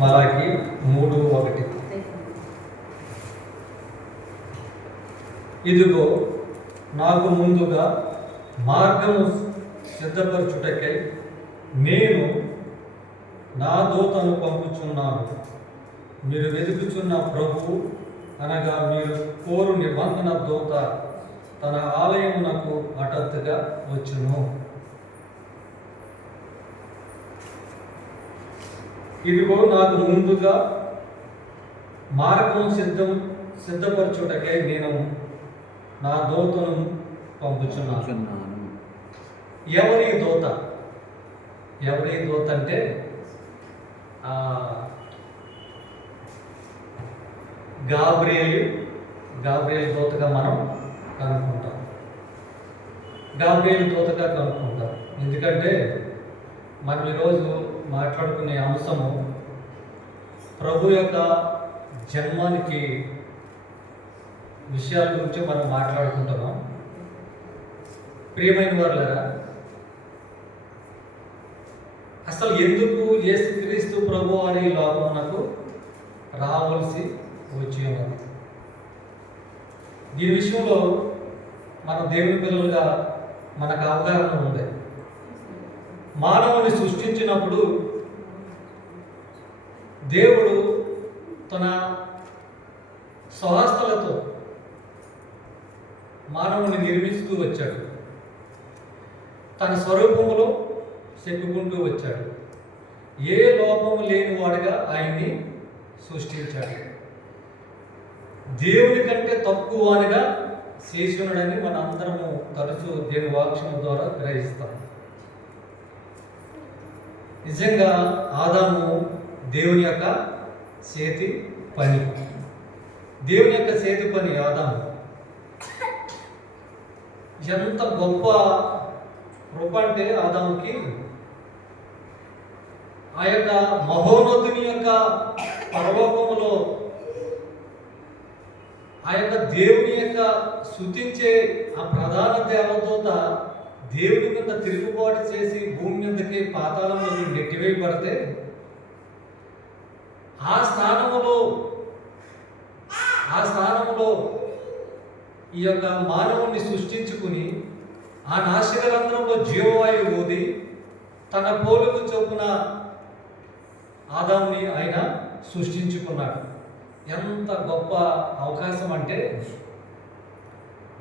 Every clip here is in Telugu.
మలాకి 3:1. ఇదిగో నాకు ముందుగా మార్గము సిద్ధపరచుటకై నేను నా దూతను పంపుచున్నాను. మీరు వెతుకుచున్న ప్రభువు అనగా మీరు కోరు నిబంధన దూత తన ఆలయమునకు హఠాత్తుగా వచ్చును. ఇదిగో నాకు ముందుగా మార్గం సిద్ధపరచుటకై నేను నా దూతను పంపుచున్నాను. ఎవరి దూత? ఎవరి దూత అంటే గాబ్రియేలు దూతగా మనం కనుక్కుంటాం. ఎందుకంటే మనం ఈరోజు మాట్లాడుకునే అంశము ప్రభు యొక్క జన్మానికి విషయాల గురించి మనం మాట్లాడుకుంటున్నాం. ప్రియమైన వారులారా, అసలు ఎందుకు యేసుక్రీస్తు ప్రభు అనే లోకమునకు రావాల్సి వచ్చి ఉన్నది? దీని విషయంలో మన దేవుని పిల్లలుగా మనకు అవగాహన ఉంది. మానవుని సృష్టించినప్పుడు దేవుడు తన స్వహస్తాలతో మానవుని నిర్మిస్తూ వచ్చాడు. తన స్వరూపములో చెప్పుకుంటూ వచ్చాడు. ఏ లోపము లేని వాడుగా ఆయన్ని సృష్టించాడు. దేవుని కంటే తక్కువ అనిగా చేసినాడని మన అందరము తరచూ దేవుని వాక్యం ద్వారా గ్రహిస్తాం. నిజంగా ఆదాము దేవుని యొక్క చేతి పని. దేవుని యొక్క చేతి పని ఆదాము. ఎంత గొప్ప కృప అంటే ఆదాముకి ఆ యొక్క మహోన్నతుని యొక్క పరలోకములో ఆ యొక్క దేవుని యొక్క స్తుతించే ఆ ప్రధాన దేవదూత దేవుని మీద తిరుగుబాటు చేసి భూమి మీదకి పాతాళంలో నెట్టివేయబడితే ఆ స్థానములో ఈ యొక్క మానవుణ్ణి సృష్టించుకుని ఆ నాసికరంధ్రంలో జీవవాయువు ఊది తన పోలుకు చొప్పున ఆదాముని ఆయన సృష్టించుకున్నాడు. ఎంత గొప్ప అవకాశం అంటే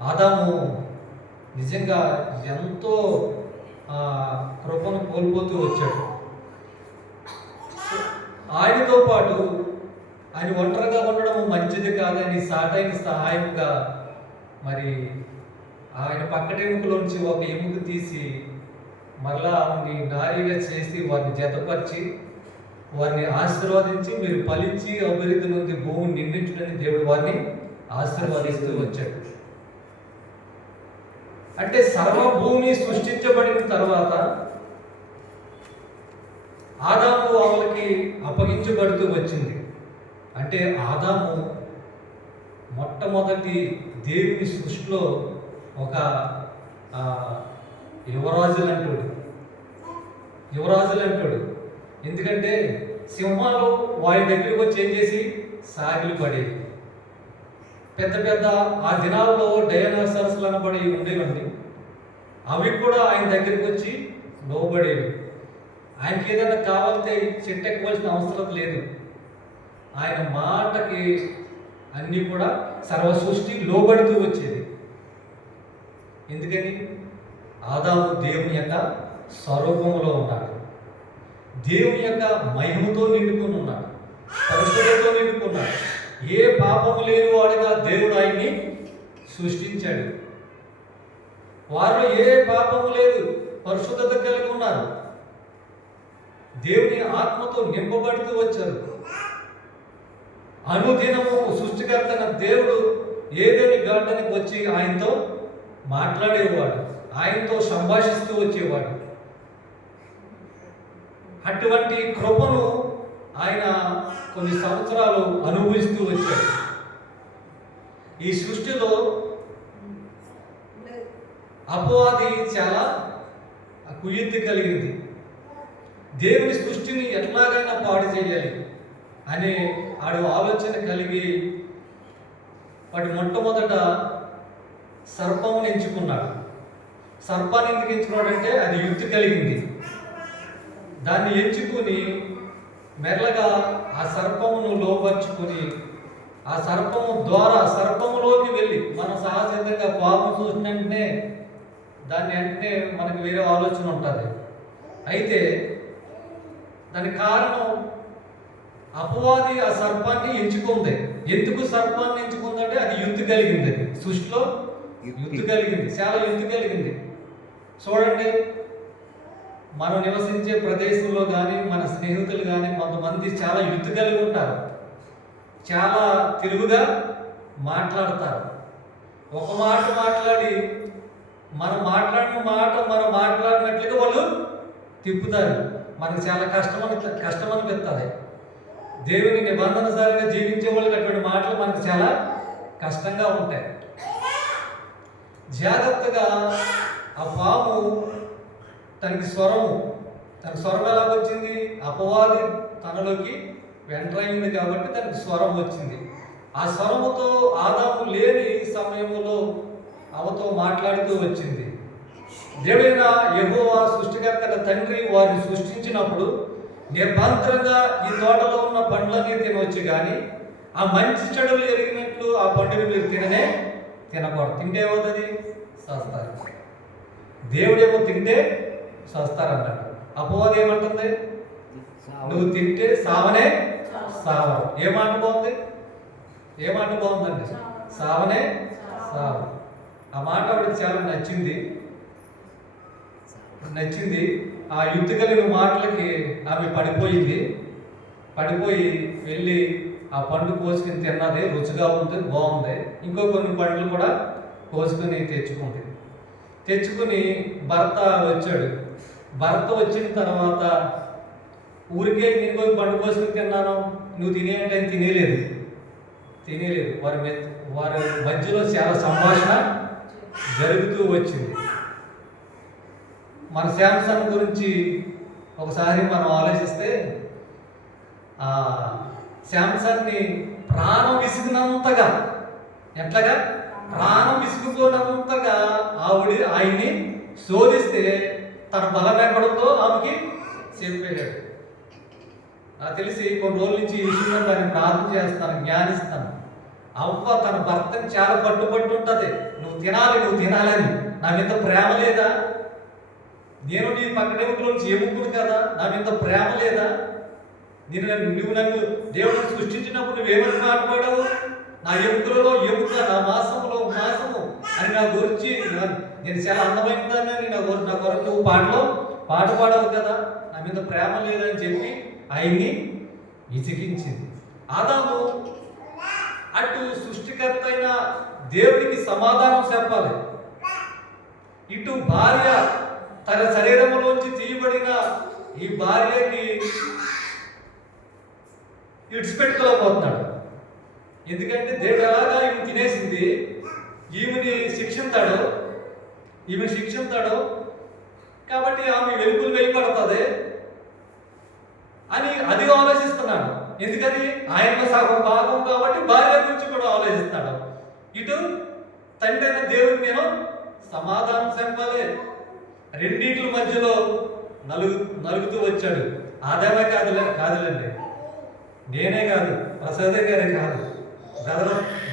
ఆదాము నిజంగా ఎంతో కృపను కోల్పోతూ వచ్చాడు. ఆయనతో పాటు ఆయన ఒంటరిగా ఉండడం మంచిది కాదని సాటైన సహాయంగా మరి ఆయన పక్కటెముకలోంచి ఒక ఎముక తీసి మరలా ఆమెని నారీగా చేసి వారిని జతపరిచి వారిని ఆశీర్వదించి మీరు ఫలించి అభివృద్ధి నుండి భూమిని నిండించడానికి దేవుడు వారిని ఆశీర్వదిస్తూ వచ్చాడు. అంటే సర్వభూమి సృష్టించబడిన తర్వాత ఆదాము వాళ్ళకి అప్పగించబడుతూ వచ్చింది. అంటే ఆదాము మొట్టమొదటి దేవుని సృష్టిలో ఒక యువరాజులు అంటాడు. ఎందుకంటే సింహాలు వారి దగ్గరికి వచ్చి ఏం చేసి సాగిలు పడేవి. పెద్ద ఆ దినాల్లో డైనోసార్స్లు అనబడి ఉండేవండి. అవి కూడా ఆయన దగ్గరికి వచ్చి లోబడేవి. ఆయనకి ఏదైనా కావాలంటే చెట్టు ఎక్కవలసిన అవసరం లేదు. ఆయన మాటకి అన్నీ కూడా సర్వ సృష్టి లోబడుతూ వచ్చేది. ఎందుకని ఆదాము దేవుని యొక్క స్వరూపంలో ఉన్నాడు. దేవుని యొక్క మహిమతో నిండుకొని ఉన్నాడు. పరిశుద్ధతో నిండుకున్నాడు. ఏ పాపము లేని వాడుగా దేవుడు ఆయన్ని సృష్టించాడు. వారు ఏ పాపము లేదు, పరిశుద్ధత కలిగి ఉన్నారు. దేవుని ఆత్మతో నింపబడుతూ వచ్చారు. అనుదినము సృష్టికర్తన దేవుడు ఏదేని గార్డెన్కి వచ్చి ఆయనతో మాట్లాడేవాడు, ఆయనతో సంభాషిస్తూ వచ్చేవాడు. అటువంటి కృపను ఆయన కొన్ని సంవత్సరాలు అనుభవిస్తూ వచ్చాడు. ఈ సృష్టిలో అపవాది చాలా కుయుక్తి కలిగింది. దేవుని సృష్టిని ఎట్లాగైనా పాడు చేయాలి, అని ఆడు ఆలోచన కలిగి వాడు మొట్టమొదట సర్పమును ఎంచుకున్నాడు. సర్పాన్ని ఎందుకు ఎంచుకున్నాడంటే అది యుక్తి కలిగింది. దాన్ని ఎంచుకుని మెల్లగా ఆ సర్పమును లోపరుచుకుని ఆ సర్పము ద్వారా సర్పములోకి వెళ్ళి మనం సహజంగా పాము చూసిన వెంటనే దాన్ని వెంటనే మనకి వేరే ఆలోచన ఉంటుంది. అయితే దానికి కారణం అపవాది ఆ సర్పాన్ని ఎంచుకుంది. ఎందుకు సర్పాన్ని ఎంచుకుందంటే అది యుక్తి కలిగింది. అది సృష్టిలో యుక్తి కలిగింది, చాలా యుక్తి కలిగింది. చూడండి, మనం నివసించే ప్రదేశంలో కానీ మన స్నేహితులు కానీ కొంతమంది చాలా యుక్తి కలిగి ఉంటారు, చాలా తెలివిగా మాట్లాడతారు. ఒక మాట మాట్లాడి మనం మాట్లాడినట్లుగా వాళ్ళు తిప్పుతారు. మనకు చాలా కష్టం అనిపిస్తుంది. దేవుని నిబంధనసారిగా జీవించే వాళ్ళకి అటువంటి మాటలు మనకు చాలా కష్టంగా ఉంటాయి. జాగ్రత్తగా ఆ పాము తన స్వరం ఎలా వచ్చింది? అపవాది తనలోకి ఎంటర్ అయింది కాబట్టి తనకి స్వరం వచ్చింది. ఆ స్వరముతో ఆదాము లేని సమయంలో అవతో మాట్లాడుతూ వచ్చింది. దేవుడైన యెహోవా సృష్టికర్త తండ్రి వారిని సృష్టించినప్పుడు నిర్భంతరంగా ఈ తోటలో ఉన్న పండ్లన్నీ తినవచ్చు, కానీ ఆ మంచి చెడులు ఎరిగినట్లు ఆ పండుని మీరు తినకూడదు. తింటే ఏమవుతుంది? సస్తారు. దేవుడేమో తింటే సస్తారన్నాడు. అపవాది ఏమంటుంది? నువ్వు తింటే సావనే సావు. ఏ మాట బాగుందండి? సావనే సావు. ఆ మాట ఆవిడకి చాలా నచ్చింది. ఆ యుక్తి కలిగిన మాటలకి ఆమె పడిపోయి వెళ్ళి ఆ పండు కోసుకుని తిన్నది. రుచిగా ఉంది, బాగుంది. ఇంకో కొన్ని పండ్లు కూడా కోసుకుని తెచ్చుకుని భర్త వచ్చాడు. భర్త వచ్చిన తర్వాత ఊరికే నేను పోయి పండు కోసుకుని తిన్నాను, నువ్వు తినేయంటే తినేలేదు. వారి మధ్యలో చాలా సంభాషణ జరుగుతూ వచ్చింది. మన శాంసంగ్ గురించి ఒకసారి మనం ఆలోచిస్తే, శాంసంగ్ని ప్రాణం విసిగినంతగా, ఎట్లాగా ప్రాణం విసుగుతున్నంతగా ఆయన్ని శోధిస్తే తన బలం ఎక్కడంతో ఆమెకి చెప్పాడు. నాకు తెలిసి కొన్ని రోజుల నుంచి ఈ విషయంలో దాన్ని ప్రార్థన చేస్తాను, జ్ఞానిస్తాను. అవ్వ తన భర్తని చాలా పట్టుబట్టి ఉంటుంది. నువ్వు తినాలని. నా మీద ప్రేమ లేదా? నేను నీ పక్కనెముకలోంచి ఎముకుడు కదా, నా మీద ప్రేమ లేదా? నువ్వు నన్ను దేవుడు సృష్టించినప్పుడు నువ్వేమని మాట్లాడావు? నా ఎముకలలో ఎముక, నా మాసములో మాసము అని నా గురించి నేను చాలా అందమైనదాన్ని నా కొరకు నువ్వు పాట పాడవు కదా, నా మీద ప్రేమ లేదని చెప్పి ఆయన్ని విసిగించింది. ఆదాము అటు సృష్టికర్త అయిన దేవుడికి సమాధానం చెప్పాలి, ఇటు భార్య తన శరీరంలోంచి తీయబడిన ఈ భార్యకి ఇడిచిపెట్టుకోలేకపోతున్నాడు. ఎందుకంటే దేవుడు ఎలాగా ఈమె తినేసింది, ఈమెని శిక్షించాడు కాబట్టి ఆమె వెలుగులు వేయబడుతుంది అని అది ఆలోచిస్తున్నాడు. ఎందుకని? ఆయనలో సగం భాగం కాబట్టి భార్య గురించి కూడా ఆలోచిస్తాడు. ఇటు తండ్రి అయిన దేవుడికి నేను సమాధానం చెప్పాలి. రెండింటి మధ్యలో నలుగుతూ వచ్చాడు. ఆదామే కాదులండి, నేనే కాదు, ప్రసాద్ గారే కాదు,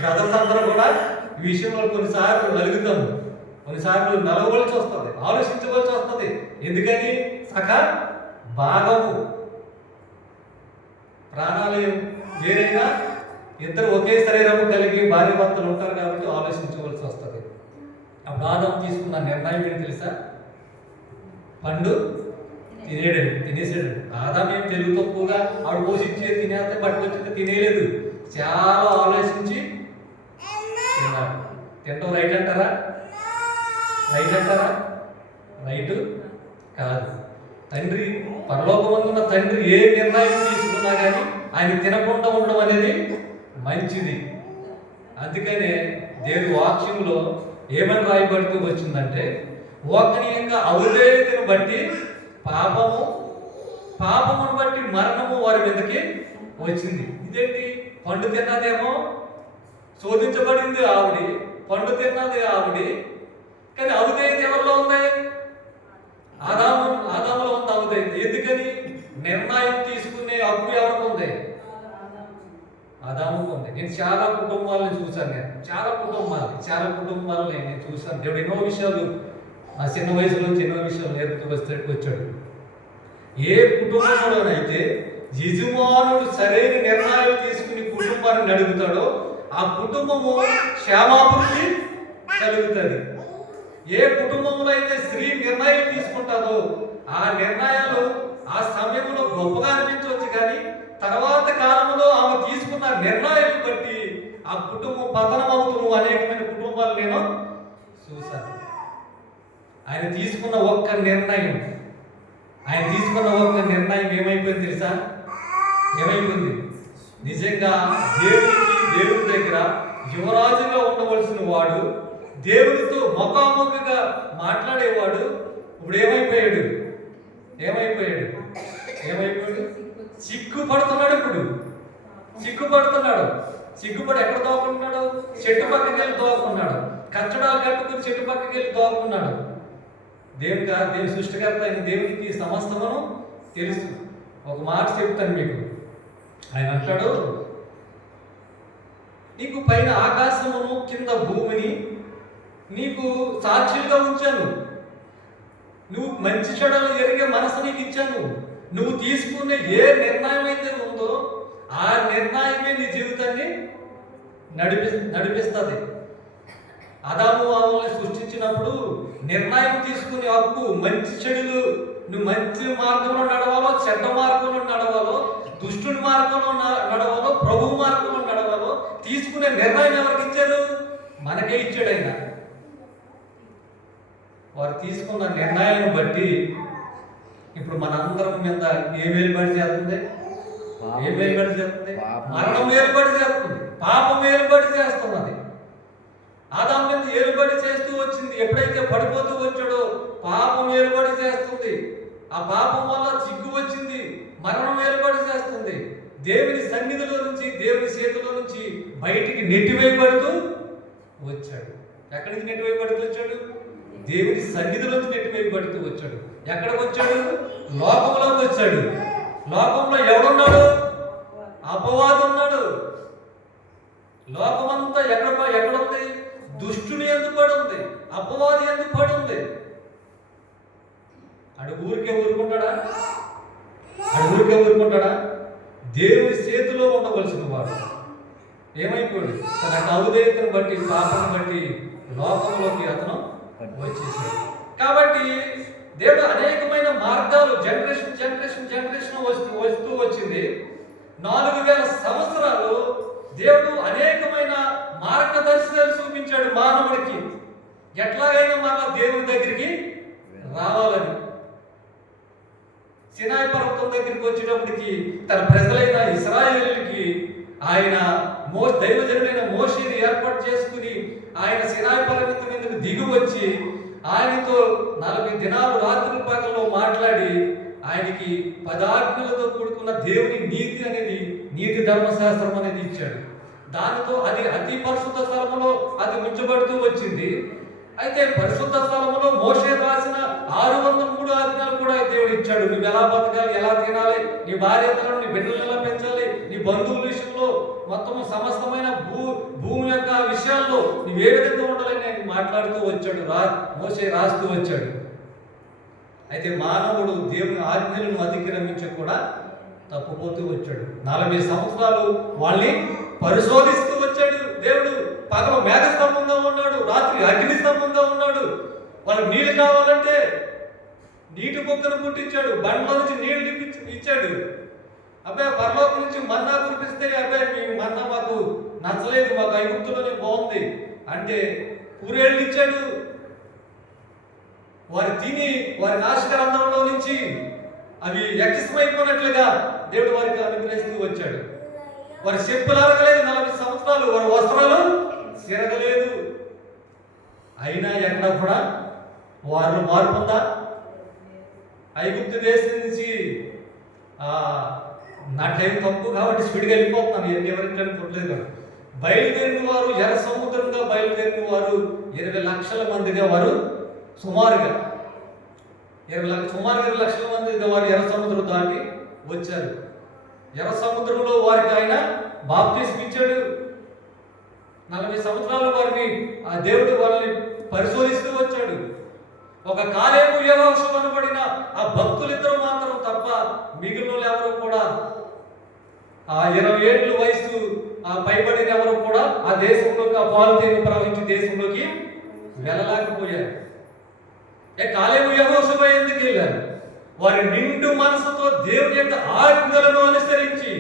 బ్రదర్స్ అందరూ కూడా ఈ విషయంలో కొన్నిసార్లు నలుగుతాము, కొన్నిసార్లు నలవవలసి వస్తుంది, ఆలోచించవలసి వస్తుంది. ఎందుకని? సఖ భాగము, ప్రాణాలు వేరైనా ఇద్దరు ఒకే శరీరము కలిగి భార్య భర్తలు ఉంటారు కాబట్టి ఆలోచించవలసి వస్తుంది. అప్పుడు ఆదాము తీసుకున్న నిర్ణయం ఏంటి తెలుసా? పండు తినేసాడు. ఆదాము ఏం తెలుగు తక్కువగా ఆవిడ పోషించే తినేస్తే పట్టుకొచ్చింది తినేలేదు, చాలా ఆలోచించి తిన్నాడు. తింటాం రైట్ అంటారా? రైట్ కాదు. తండ్రి, పరలోకమందున్న తండ్రి ఏ నిర్ణయం తీసుకున్నా కానీ ఆయన తినకుండా ఉండడం అనేది మంచిది. అందుకనే దేవుడి వాక్యంలో ఏమని రాయబడుతూ వచ్చిందంటే, ఓకనీయంగా అవిధేయతను బట్టి పాపమును బట్టి మరణము వారి మీదకి వచ్చింది. ఇదేంటి, పండు తిన్నదేమో శోధించబడింది ఆవిడ, పండు తిన్నది ఆవిడ, కానీ అవుదైతే ఎవరిలో ఉంది? ఆదాములో ఉంది అవుదైతే. ఎందుకని? నిర్ణయం తీసుకునే హక్కు ఎవరికి ఉంది? ఆదాముకు ఉంది. నేను చాలా కుటుంబాలను చూశాను, చాలా కుటుంబాలను నేను చూశాను. దేవుడు ఎన్నో విషయాలు ఆ చిన్న వయసులోంచి ఎన్నో విషయాలు నేర్పుతూ వచ్చాడు. ఏ కుటుంబంలోనైతే యజమానుడు సరైన నిర్ణయాలు తీసుకుని కుటుంబాన్ని నడుపుతాడో ఆ కుటుంబము క్షేమాభివృద్ధి కలుగుతుంది. ఏ కుటుంబంలో అయితే స్త్రీ నిర్ణయం తీసుకుంటుందో ఆ నిర్ణయాలు ఆ సమయంలో గొప్పగా అనిపించవచ్చు, కానీ తర్వాత కాలంలో ఆమె తీసుకున్న నిర్ణయాలు బట్టి ఆ కుటుంబం పతనం అవుతూ అనేకమైన కుటుంబాలు నేను చూశాను. ఆయన తీసుకున్న ఒక్క నిర్ణయం ఏమైపోయింది తెలుసా? ఏమైపోయింది? నిజంగా దేవుడి దగ్గర యువరాజుగా ఉండవలసిన వాడు, దేవుడితో ముఖాముఖిగా మాట్లాడేవాడు ఇప్పుడు ఏమైపోయాడు? సిగ్గుపడుతున్నాడు. సిగ్గుపడి ఎక్కడ దోచుకుంటున్నాడు? చెట్టు పక్కకి వెళ్ళి దోచుకున్నాడు. కచ్చడాలు కట్టుకుని చెట్టు పక్కకి వెళ్ళి దోచుకున్నాడు. దేవుని సృష్టికర్త అయిన దేవునికి సమస్తమును తెలుసు. ఒక మాట చెప్తాను మీకు. ఆయన అంటాడు, నీకు పైన ఆకాశమును కింద భూమిని నీకు సాక్షులుగా ఉంచాను. నువ్వు మంచి చెడులు ఎరిగే మనసు నీకు ఇచ్చాను. నువ్వు తీసుకునే ఏ నిర్ణయం అయితే ఉందో ఆ నిర్ణయమే నీ జీవితాన్ని నడిపిస్తుంది. ఆదాము అవ్వల్ని సృష్టించినప్పుడు నిర్ణయం తీసుకునే హక్కు, మంచి చెడులు, నువ్వు మంచి మార్గంలో నడవాలో, చెడ్డ మార్గంలో నడవాలో, దుష్టుని మార్గంలో నడవాలో, ప్రభు మార్గంలో నడవాలో తీసుకునే నిర్ణయం ఎవరికి ఇచ్చారు? మనకే ఇచ్చాడు ఆయన. వారు తీసుకున్న నిర్ణయాలను బట్టి ఇప్పుడు మనందరం మీద ఏం ఏలుబడి చేస్తుంది? మరణం ఏలుబడి చేస్తుంది, పాపం ఏలుబడి చేస్తున్నది. ఆదాము మీద ఏలుబడి చేస్తూ వచ్చింది. ఎప్పుడైతే పడిపోతూ వచ్చాడో పాపం ఏలుబడి చేస్తుంది. ఆ పాపం వల్ల సిగ్గు వచ్చింది, మరణం ఏలుబడి చేస్తుంది. దేవుని సన్నిధిలో నుంచి, దేవుని చేతిలో నుంచి బయటికి నెట్టివేయబడుతూ వచ్చాడు. ఎక్కడి నుంచి నెట్టివేయబడుతూ వచ్చాడు? దేవుని సన్నిధిలోంచి నెట్టివేయబడుతూ వచ్చాడు. ఎక్కడికి వచ్చాడు? లోకంలోకి వచ్చాడు. లోకంలో ఎవడున్నాడు? అపవాది ఉన్నాడు. లోకమంతా ఎక్కడుంది? దుష్టుని ఎందుకు పడి ఉంది, అపవాది ఎందుకు పడి ఉంది. అడు ఊరికే ఊరుకుంటాడా? దేవుని చేతిలో ఉండవలసిన వాడు ఏమైపోయాడు? తన అవిధేయతను బట్టి, పాపను బట్టి లోకంలోకి అతను వచ్చేసాడు. కాబట్టి దేవుడు అనేకమైన మార్గాలు జనరేషన్ వస్తూ వచ్చింది. 4000 సంవత్సరాలు దేవుడు అనేకమైన మార్గదర్శకాలు చూపించాడు మానవుడికి, ఎట్లాగైనా మళ్ళా దేవుని దగ్గరికి రావాలని. సినాయి పర్వతం దగ్గరికి వచ్చేటప్పటికి తన ప్రజలైన ఇశ్రాయేలుకి ఆయన దైవజనుడైన మోషేని ఏర్పాటు చేసుకుని ఆయన సినాయి పర్వతం మీదకు దిగి వచ్చి ఆయనతో 40 దినాలు రాత్రి పగల్లో మాట్లాడి ఆయనకి 10 ఆజ్ఞలతో కూడుకున్న దేవుని నీతి ధర్మశాస్త్రం అనేది ఇచ్చాడు. దానితో అది అతి పరిశుద్ధ స్థలములో అది ఉంచబడుతూ వచ్చింది. అయితే పరిశుద్ధ స్థలములో మోషే రాసిన 603 ఆజ్ఞలు కూడా దేవుడు ఇచ్చాడు. నువ్వు ఎలా బతకాలి, ఎలా తినాలి, నీ భార్యలను, నీ బిడ్డలను ఎలా పెంచాలి, నీ బంధువుల విషయంలో మొత్తం సమస్తమైన భూమి యొక్క విషయాల్లో నువ్వు ఏ విధంగా ఉండాలని ఆయన మాట్లాడుతూ వచ్చాడు. మోషే రాస్తూ వచ్చాడు. అయితే మానవుడు దేవుని ఆజ్ఞలను అతిక్రమించి కూడా తప్పుపోతూ వచ్చాడు. 40 సంవత్సరాలు వాళ్ళని పరిశోధిస్తూ వచ్చాడు దేవుడు. పగలు మేఘస్తంభంగా ఉన్నాడు, రాత్రి అగ్ని స్తంభంగా ఉన్నాడు. వాళ్ళకి నీళ్ళు కావాలంటే నీటి బొక్కను పుట్టించాడు, బండ్ల నుంచి నీళ్లు ఇచ్చాడు. అబ్బాయి పరలోకం నుంచి మన్నా కురిపిస్తే, అబ్బాయి మీ మన్నా మాకు నచ్చలేదు, మాకు ఐగుప్తులోనే బాగుంది అంటే పూరేళ్ళు ఇచ్చాడు. వారు తిని వారి నాశకరంధంలో నుంచి అవి యక్షమైపోయినట్లుగా దేవుడు వారికి అనుగ్రహిస్తూ వచ్చాడు. వారి చెప్పులు అరగలేదు 40 సంవత్సరాలు, వారి వస్త్రాలు సిరగలేదు. అయినా ఎక్కడ కూడా వారిలో మార్పు ఉందా? ఐగుప్తు దేశం నుంచి నా టైం తప్పు కాబట్టి స్పీడ్గా వెళ్ళిపోతున్నాను, ఎన్ని ఎవరికి అనుకోవట్లేదు కదా. బయలుదేరిన వారు ఎర్ర సముద్రంగా బయలుదేరిన వారు 20 లక్షల మందిగా వారు సుమారుగా 20 లక్షల మందిగా వారు ఎర్ర సముద్రం దాటి వచ్చారు. ఎర్ర సముద్రంలో వారికి ఆయన బాప్టిజం ఇచ్చాడు. 40 సంవత్సరాల వారిని ఆ దేవుడు వాళ్ళని పరిశోధిస్తూ వచ్చాడు. ఒక కాలేబు యెహోషువ అనబడిన ఆ భక్తులిద్దరూ మాత్రం తప్ప మిగిలిన ఎవరు కూడా ఆ 20 ఏళ్ళ వయసు ఆ పైబడిన ఎవరు కూడా ఆ దేశంలోకి, ఆ పాలు తేనె ప్రవహించి దేశంలోకి వెళ్ళలేకపోయారు. కాలేబు యెహోషువ ఎందుకు వెళ్ళారు? వారి నిండు మనసుతో దేవుని యొక్క ఆజ్ఞలను అనుసరించి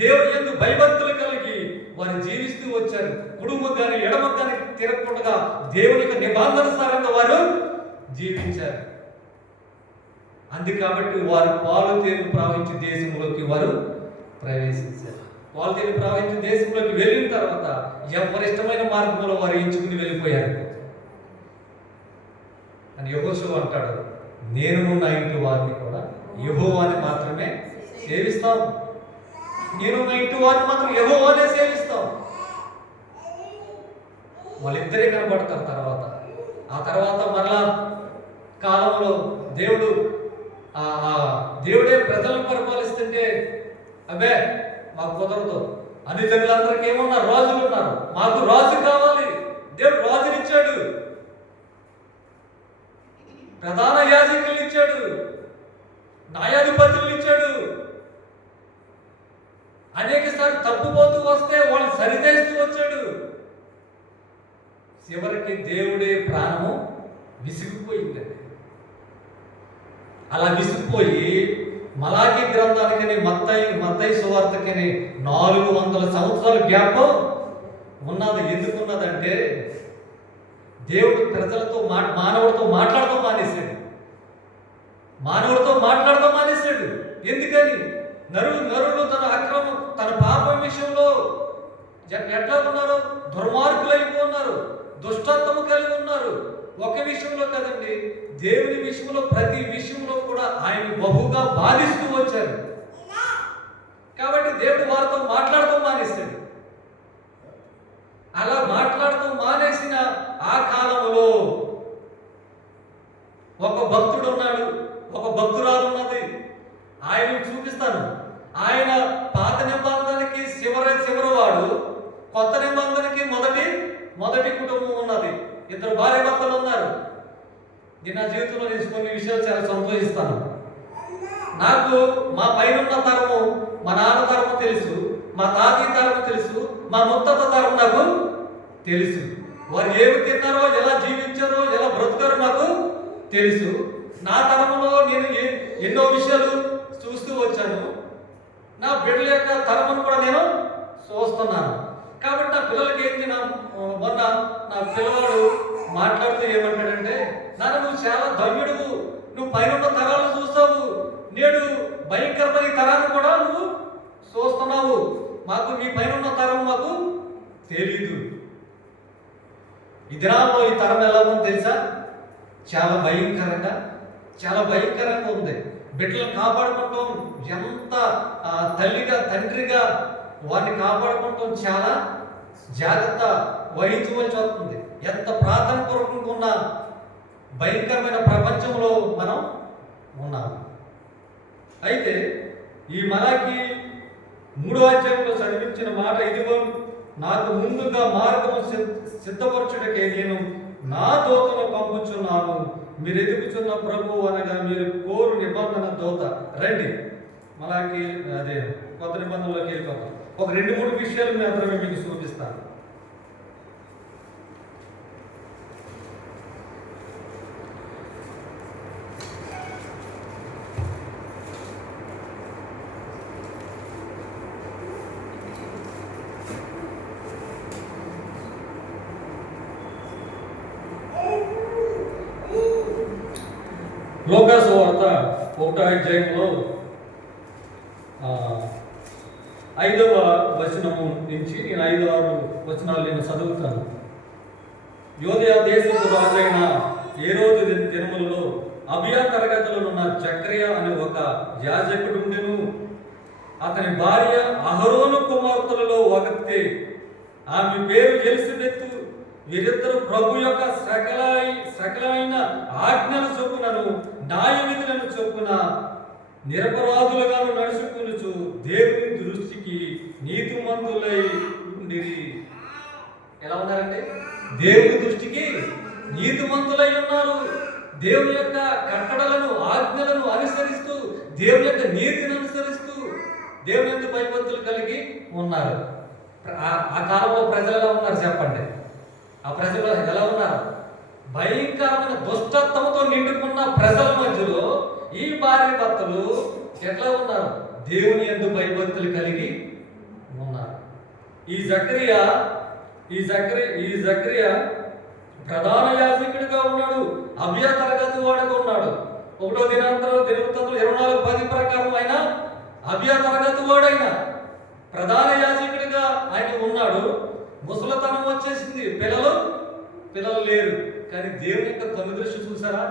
దేవుని యందు భయభక్తులు కలిగి వారు జీవిస్తూ వచ్చారు. కుడుముకు కానీ ఎడమకు కానీ తిరగకుండా దేవుని యొక్క నిబంధనసారంగా వారు జీవించారు. కాబట్టి వారు పాలు తేనె ప్రవహించి దేశంలోకి వారు ప్రవేశించారు. పాలు తేనె ప్రవహించి దేశంలోకి వెళ్ళిన తర్వాత ఎవరి ఇష్టమైన మార్గంలో వారు ఎంచుకుని వెళ్ళిపోయారు. అని యెహోషువ అంటాడు, నేను నా ఇంటి వారిని కూడా యెహోవాని మాత్రమే సేవిస్తాం. నేను నా ఇంటి వారిని మాత్రం యెహోవానే సేవిస్తాం. వాళ్ళిద్దరే కనబడతారు. ఆ తర్వాత మరలా కాలంలో దేవుడే ప్రజలను పరిపాలిస్తుంటే అబ్బే మాకు కుదరదు, అన్ని జనులందరికీ ఏమన్నారు? రాజులు ఉన్నారు, మాకు రాజు కావాలి. దేవుడు రాజునిచ్చాడు, ప్రధాన యాజకులు ఇచ్చాడు, న్యాయాధిపతులు ఇచ్చాడు. అనేక సార్లు తప్పుపోతూ వస్తే వాళ్ళు సరిచేస్తూ వచ్చాడు. చివరికి దేవుడే ప్రాణము విసిగిపోయిందండి. అలా విసిగిపోయి మలాకి గ్రంథానికని మత్తయి సువార్తకని 400 సంవత్సరాల గ్యాప్ ఉన్నది. ఎందుకున్నదంటే దేవుడు ప్రజలతో మానవుడితో మాట్లాడటం మానేశాడు. ఎందుకని? నరులు తన అక్రమం, తన పాపం విషయంలో ఎట్లా ఉన్నారు? దుర్మార్గులు అయిపోతున్నారు, దుష్టత్వము కలిగి ఉన్నారు. ఒక విషయంలో కదండి, దేవుని విషయంలో ప్రతి విషయంలో కూడా ఆయన బహుగా బాధిస్తూ వచ్చారు. కాబట్టి దేవుడు వారితో మాట్లాడటం మానేశాడు. అలా మాట్లాడటం మానేసిన ఆ కాలంలో ఒక భక్తుడు ఉన్నాడు, ఒక భక్తురాలు ఉన్నది. ఆయన చూపిస్తాను. ఆయన పాత నిబంధనకి చివరి వాడు, కొత్త నిబంధనకి మొదటి కుటుంబం ఉన్నది. 2 భార్య భర్తలు ఉన్నారు. నేను నా జీవితంలో నేను కొన్ని విషయాలు చాలా సంతోషిస్తాను. నాకు మా పైన తరము, మా నాన్న తరము తెలుసు, మా తాతయ్య తరము తెలుసు, మా ముత్తత తరం నాకు తెలుసు. వారు ఏమి తిన్నారో, ఎలా జీవించారో, ఎలా బ్రతుకారో నాకు తెలుసు. నా తరంలో నేను ఎన్నో విషయాలు చూస్తూ వచ్చాను. నా బిడ్డల యొక్క తరమును కూడా నేను చూస్తున్నాను. కాబట్టి నా పిల్లలకి మొన్న నా పిల్లవాడు మాట్లాడుతూ ఏమంటాడంటే, నాన్న నువ్వు చాలా ధన్యుడు, నువ్వు పైన తరాలు చూస్తావు, నేడు భయంకరమైన తరాన్ని కూడా నువ్వు చూస్తున్నావు. మాకు మీ పైన తరం మాకు తెలీదు. ఈ దినాల్లో ఈ తరం ఎలా ఉందో తెలుసా? చాలా భయంకరంగా ఉంది. బిడ్డలు కాపాడుకుంటాం, ఎంత తల్లిగా తండ్రిగా వారిని కాపాడుకుంటాం చాలా జాగ్రత్త వహించవలసి వస్తుంది. ఎంత ప్రార్థనపూర్వకంగా ఉన్న భయంకరమైన ప్రపంచంలో మనం ఉన్నాము. అయితే ఈ మలాకి 3వ అధ్యాయంలో చదివించిన మాట, ఇదిగో నాకు ముందుగా మార్గము సిద్ధపరచుటకే నేను నా దూతను పంపుచున్నాను, మీరు ఎదుగుచున్న ప్రభు అనగా మీరు కోరు నిబంధన దూత. రండి, మలాకి అదే కొత్త నిబంధనలోకి వెళ్ళిపోతాం. ఒక 2-3 విషయాలు మాత్రమే మీకు చూపిస్తాను. లూకా సువార్త 1వ అధ్యాయంలో 5వ వచనము నుంచి నేను 5-6 వచనాలు నేను చదువుతాను. యోదయ దేశపు రాజైన హేరోదు దినములలో అబియా తరగతిలో ఉన్న జకర్యా అనే ఒక యాజకుడుండెను. అతని భార్య అహరోను కుమార్తెలలో ఒకతే, ఆమె పేరు ఎలిసబెతు. వీరిద్దరు ప్రభు యొక్క సకలమైన ఆజ్ఞల చొప్పునను న్యాయ విధులను చొప్పున నిరపరాధులుగాను నడుచుకునుచు దేవుని దృష్టికి నీతిమంతులై ఉండిరి. ఎలా ఉన్నారంటే దేవుని దృష్టికి నీతిమంతులై ఉన్నారు. దేవుని యొక్క కట్టడలను ఆజ్ఞలను అనుసరిస్తూ, దేవుని యొక్క నీతిని అనుసరిస్తూ దేవుని యొక్క భయభక్తులు కలిగి ఉన్నారు. ఆ కాలంలో ప్రజలు ఎలా ఉన్నారు చెప్పండి? ఆ ప్రజలు ఎలా ఉన్నారు? భయంకరమైన దుష్టత్వంతో నిండుకున్న ప్రజల మధ్యలో ఈ భార్య భర్తలు ఎట్లా ఉన్నారు? దేవుని యందు భయభక్తులు కలిగి ఉన్నారు. ఈ జకరియా ప్రధాన యాజకుడిగా ఉన్నాడు. అభియ తరగతి వాడుగా ఉన్నాడు. 1వ దినవృత్తాంతం 24:10 ప్రకారం ఆయన అభియ తరగతి వాడైన ప్రధాన యాజకుడిగా ఆయన ఉన్నాడు. ముసలతనం వచ్చేసింది, పిల్లలు లేరు. కానీ దేవుని యొక్క కనుదృష్టి చూసారా?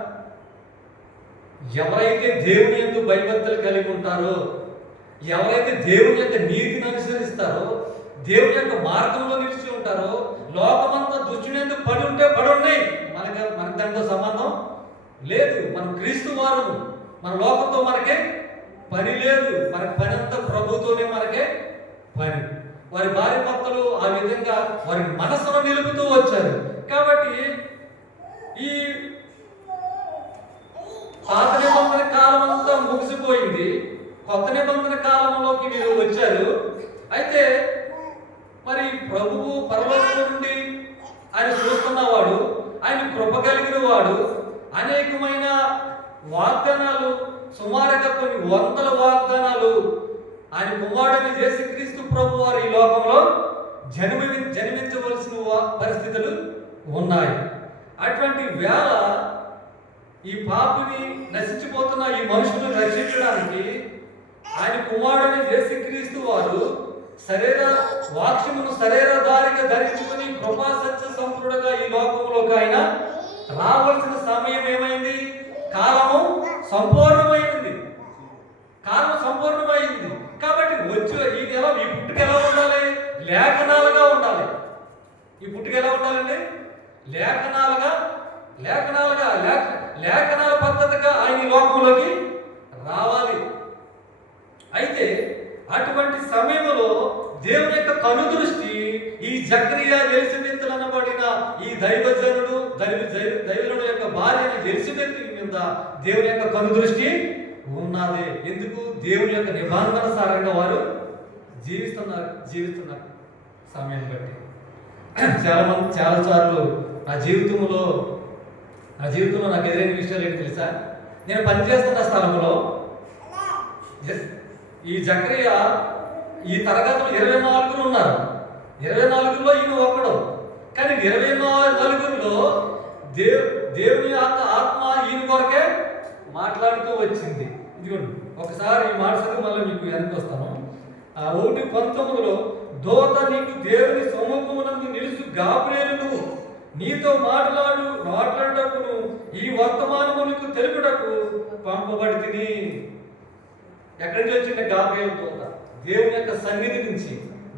ఎవరైతే దేవుని యందు భయభక్తులు కలిగి ఉంటారో, ఎవరైతే దేవుని యొక్క నీతిని అనుసరిస్తారో, దేవుని యొక్క మార్గంలో నిలిచి ఉంటారో, లోకమంతా దుష్టుని యందు పడి ఉన్నాయి. మనకు దాంతో సంబంధం లేదు. మనం క్రీస్తు వారు, మన లోకంతో మనకే పని లేదు. మన పని అంతా ప్రభుతోనే మనకే పని. వారి భార్య భర్తలు ఆ విధంగా వారి మనసును నిలుపుతూ వచ్చారు. కాబట్టి ఈ పాత నిబంధన కాలం అంతా ముగిసిపోయింది, కొత్త నిబంధన కాలంలోకి మీరు వచ్చారు. అయితే మరి ప్రభువు పరలోకం నుండి ఆయన చూస్తున్నవాడు, ఆయన కృప కలిగిన వాడు, అనేకమైన వాగ్దానాలు, సుమారుగా కొన్ని వందల వాగ్దానాలు ఆయన కుమారుడిని చేసి క్రీస్తు ప్రభు వారు ఈ లోకంలో జన్మించవలసిన పరిస్థితులు ఉన్నాయి. అటువంటి వేళ ఈ పాపిని నశించిపోతున్న ఈ మనుషులను రక్షించడానికి ఆయన కుమారుడిని చేసి క్రీస్తు వారు వాక్యమును శరీరధారిగా ధరించుకుని కృపా సత్య సంపూర్ణంగా ఈ లోకంలోకి ఆయన రావాల్సిన సమయం ఏమైంది? కాలము సంపూర్ణమైంది. కాబట్టి వచ్చి ఈ నెల ఈ పుట్టుక ఎలా ఉండాలి? లేఖనాలుగా ఉండాలి. ఈ పుట్టుక ఎలా ఉండాలండి? లేఖనాల పద్ధతిగా ఆయన ఈ లోకంలోకి రావాలి. అయితే అటువంటి సమయంలో దేవుని యొక్క కనుదృష్టి ఈ జకరియా ఎలిసబెతులు అనబడిన ఈ దైవజనుడు యొక్క భార్యని ఎలిసబెతు మీద దేవుని యొక్క కనుదృష్టి ఉన్నది. ఎందుకు? దేవుని యొక్క నిబంధన సారంగా వారు జీవిస్తున్నారు సమయం బట్టి. చాలా సార్లు నా జీవితంలో నాకు ఎదురైన విషయాలు ఏంటి తెలుసా? నేను పనిచేస్తున్న స్థలంలో ఈ జకరియా ఈ తరగతులు 24 ఉన్నారు. 24లో ఈయన ఒకడు. కానీ 24లో దేవుని ఆత్మ ఈయన కొరకే మాట్లాడుతూ వచ్చింది. ఇదిగోండి ఒకసారి ఈ మాట చదివి మళ్ళీ మీకు వెనక్కి వస్తాను. 1:19లో దోత నీకు దేవుని సముఖమునందు నిలుసు గాబ్రియేలును నీతో మాట్లాడుటకును ఈ వర్తమానములకు తెలుపుటకు పంపబడితిని. ఎక్కడి నుంచి వచ్చింది గాబ్రియేలు దూత? దేవుని యొక్క సన్నిధి నుంచి,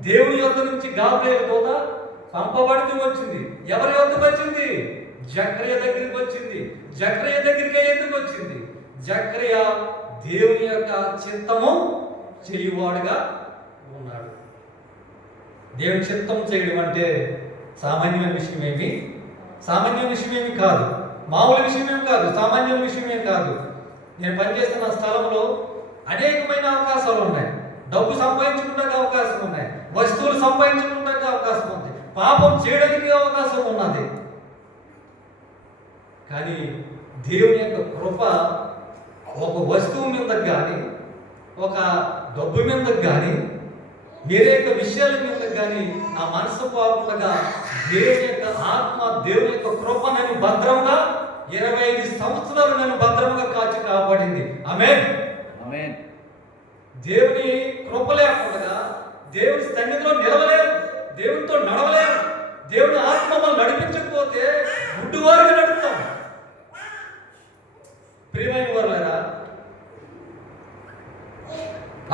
దేవుని యొద్ద నుంచి గాబ్రియేలు దూత పంపబడుతూ వచ్చింది. ఎవరి యొద్దకు వచ్చింది? జకరియా దగ్గరికి వచ్చింది. జకరియా దగ్గరికి ఎందుకు వచ్చింది? జకరియా దేవుని యొక్క చిత్తము చేయువాడుగా ఉన్నాడు. దేవుని చిత్తం చేయడం అంటే సామాన్యమైన విషయమేమి కాదు. మామూలు విషయమేమి కాదు. సామాన్యమైన విషయమేమి కాదు. నేను పనిచేస్తున్న స్థలంలో అనేకమైన అవకాశాలు ఉన్నాయి. డబ్బు సంపాదించుకుంటే అవకాశం ఉన్నాయి, వస్తువులు సంపాదించుకుంటే అవకాశం ఉంది, పాపం చేయడానికి అవకాశం ఉన్నది. కానీ దేవుని యొక్క కృప ఒక వస్తువు మీద కానీ, ఒక డబ్బు మీద కానీ, వేరే యొక్క విషయాల మీద కానీ నా మనసు పోకుండా దేవుని యొక్క ఆత్మ, దేవుని యొక్క కృప నేను భద్రంగా 25 సంవత్సరాలు నేను భద్రంగా కాచి కాపాడింది. ఆమేన్. దేవుని కృప లేకుండా దేవుని సన్నిధిలో నిలవలేము, దేవునితో నడవలేము. దేవుని ఆత్మ మనం నడిపించకపోతే గుడ్డివారుగా నడుపుతాం. ప్రియమైన వారులారా,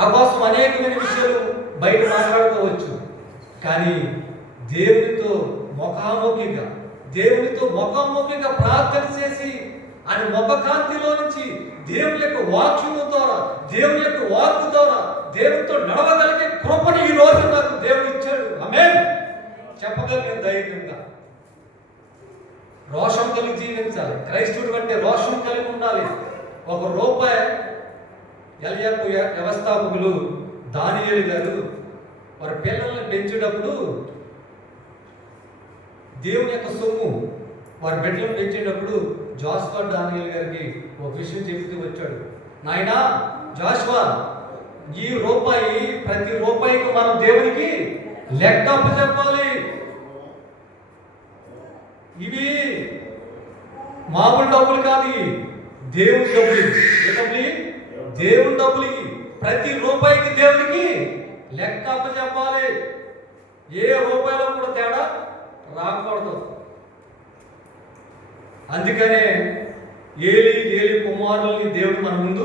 ఆ కోసం అనేకమైన విషయాలు బయట మాట్లాడుకోవచ్చు. కానీ దేవునితో ముఖాముఖిగా ప్రార్థన చేసి ఆయన ముఖకాంతిలో నుంచి దేవుని యొక్క వాక్యము ద్వారా, దేవుని యొక్క వాక్కు ద్వారా దేవునితో నడవగలిగే కృపను ఈ రోజు నాకు దేవుడు ఇచ్చాడు. ఆమేన్ చెప్పగలిగే ధైర్యంగా రోషం కలిగి జీవించాలి. క్రైస్తవుడు అంటే రోషం కలిగి ఉండాలి. ₹1 ఎల్యాకు వ్యవస్థాపకులు దానియేలు గారు వారి పిల్లల్ని పెంచేటప్పుడు దేవుని యొక్క సొమ్ము వారి బిడ్డలను పెంచేటప్పుడు జాషువా దానియేలు గారికి ఒక విషయం చెబుతూ వచ్చాడు. నాయనా జాషువా, ప్రతి రూపాయికి మనం దేవునికి లెక్క చెప్పాలి. ఇవి మామూలు డబ్బులు కాదు, దేవుని డబ్బులు. దేవుని డబ్బులు. ప్రతి రూపాయికి దేవునికి లెక్క చెప్పాలి. ఏ రూపాయలో కూడా తేడా రాకూడదు. అందుకనే ఏలి కుమారుల్ని దేవుడు మన ముందు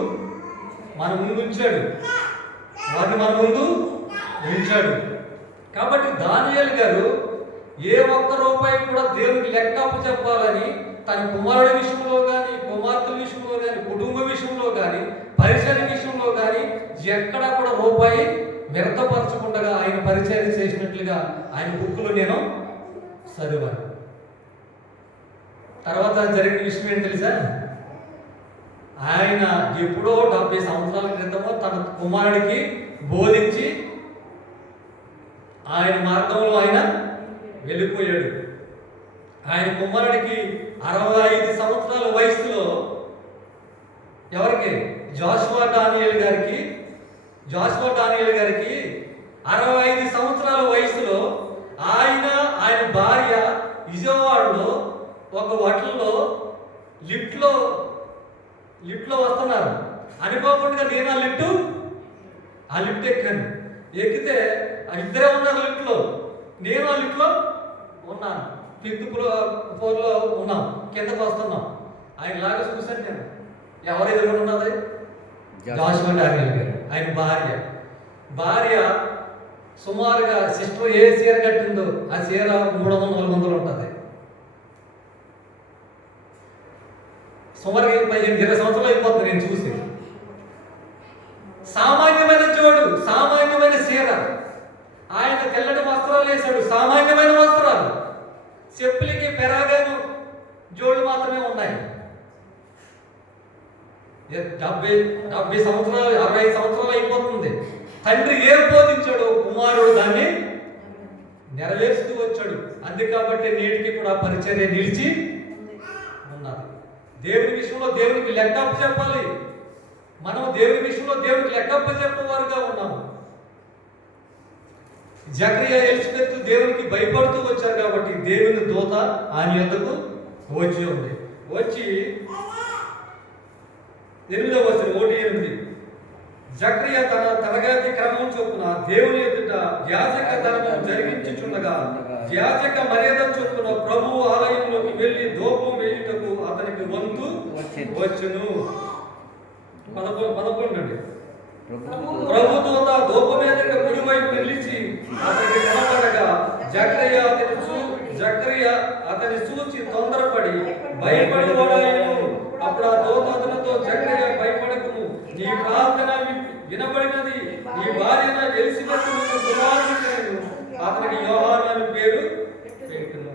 ఉంచాడు. వారిని మన ముందు ఉంచాడు. కాబట్టి దానియేలు గారు ఏ ఒక్క రూపాయి కూడా దేవునికి లెక్క చెప్పాలని తన కుమారుడి విషయంలో కానీ, కుమార్తెల విషయంలో కానీ, కుటుంబ విషయంలో కానీ, పరిచర్య విషయంలో కానీ ఎక్కడా కూడా రూపాయి వ్యర్థపరచకుండా ఆయన పరిచర్య చేసినట్లుగా ఆయన బుక్కులో నేను చదివాను. తర్వాత జరిగిన విషయం ఏంటి తెలుసా? ఆయన ఎప్పుడో 70 సంవత్సరాల క్రితమో తన కుమారుడికి బోధించి ఆయన మార్గంలో ఆయన వెళ్ళిపోయాడు. ఆయన కుమారుడికి 65 సంవత్సరాల వయసులో ఎవరికి? జాషువా దానియేలు గారికి 65 సంవత్సరాల వయసులో ఆయన భార్య విజయవాడలో ఒక హోటల్లో లిఫ్ట్లో వస్తున్నారు. అనుకోకుండా నేను ఆ లిఫ్ట్ ఎక్కాను. ఎక్కితే ఇద్దరే ఉన్నారు లిఫ్ట్లో. నేను ఆ లిఫ్ట్లో ఉన్నాను. 5th ఫ్లోర్లో ఉన్నాం. కిందకు వస్తున్నాం. ఆయన లాగా చూశాను నేను. ఎవరు ఎదురు ఉన్నది? జాషువా దానియేలు గారు. ఆయన భార్య సుమారుగా సిస్టర్ ఏ చీర కట్టిందో ఆ చీర 300-400 ఉంటుంది. సుమారుగా 15-20 సంవత్సరాలు అయిపోతుంది నేను చూసి. సామాన్యమైన జోడు, సామాన్యమైన చీర. ఆయన తెల్లటి వస్త్రాలు వేశాడు, సామాన్యమైన వస్త్రాలు. చెప్పులకి పెరాగాను జోడు మాత్రమే ఉన్నాయి. 70 సంవత్సరాలు 65 సంవత్సరాలు అయిపోతుంది. తండ్రి ఏం బోధించాడు కుమారుడు దాన్ని నెరవేరుస్తూ వచ్చాడు. అందుకాబట్టి నేటికి కూడా పరిచర్య నిలిచి ఉన్నారు. దేవుని విషయంలో దేవునికి లెక్కప్ప చెప్పాలి. మనం దేవుని విషయంలో దేవునికి లెక్కప్ప చెప్పేవారుగా ఉన్నాము. జకరియా ఎలిజబెత్ దేవునికి భయపడుతూ వచ్చారు కాబట్టి దేవుని దూత ఆయన యొద్దకు వచ్చి 8వ వచనం 1:8 జకరియా తన తరగతి క్రమం చొప్పున దేవుని ఎదుట యాజక ధర్మం జరిగించుచుండగా యాజక మర్యాద చొప్పున ప్రభువు ఆలయంలోకి వెళ్ళి ధూపం వేయుటకు అతనికి వంతు వచ్చును. 11 ప్రభు దూత ధూపవేదిక కుడివైపు నిలిచి అతనికి కనపడగా జకరియా అతని చూచి తొందరపడి భయపడి వాడాయను. అప్పుడు ఆ దూత అతనితో, జకరియా భయపడకుము, నీ ప్రార్థన వినబడినది, నీ భార్య ఎలిజబెత్ కుమారుడు అతనికి యోహాను అని పేరు పెట్టును.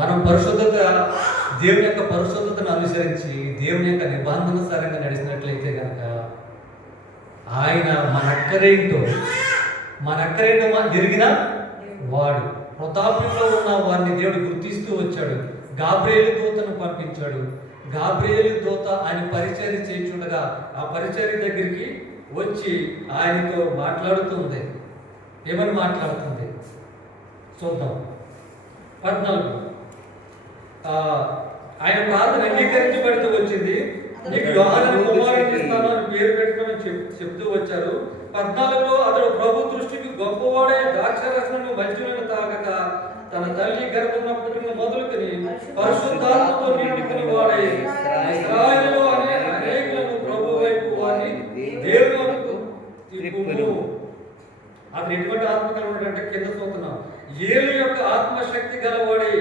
మనం దేవుని యొక్క పరిశుద్ధతను అనుసరించి దేవుని యొక్క నిబంధన సరంగా నడిచినట్లయితే కనుక ఆయన మన అక్కరేంటో ఎరిగిన వాడు. వృద్ధాప్యంలో ఉన్న వారిని దేవుడు గుర్తిస్తూ వచ్చాడు. గాబ్రియేలు దూతను పంపించాడు. గాబ్రియేలు దూత ఆయన పరిచర్య చేయించుండగా ఆ పరిచర్య దగ్గరికి వచ్చి ఆయనతో మాట్లాడుతుంది. ఏమని మాట్లాడుతుంది చూద్దాం. 14 ఆయన ప్రార్థన అంగీకరించబడుతూ వచ్చింది. నీకు యోహాను కుమారుడిని ఇస్తాను అని పేరు పెట్టుకోమని చెప్తూ వచ్చారు. 14లో అతడు ప్రభు దృష్టికి గొప్పవాడే ద్రాక్షరసమును మద్యమును తాగక తన తల్లి గర్భమున్నప్పటి నుండి మొదలుకొని పరిశుద్ధాత్మతో నిండుకుని వాడే ఇశ్రాయేలులో అనేకులను ఏలు యొక్క ఆత్మశక్తి గలవాడి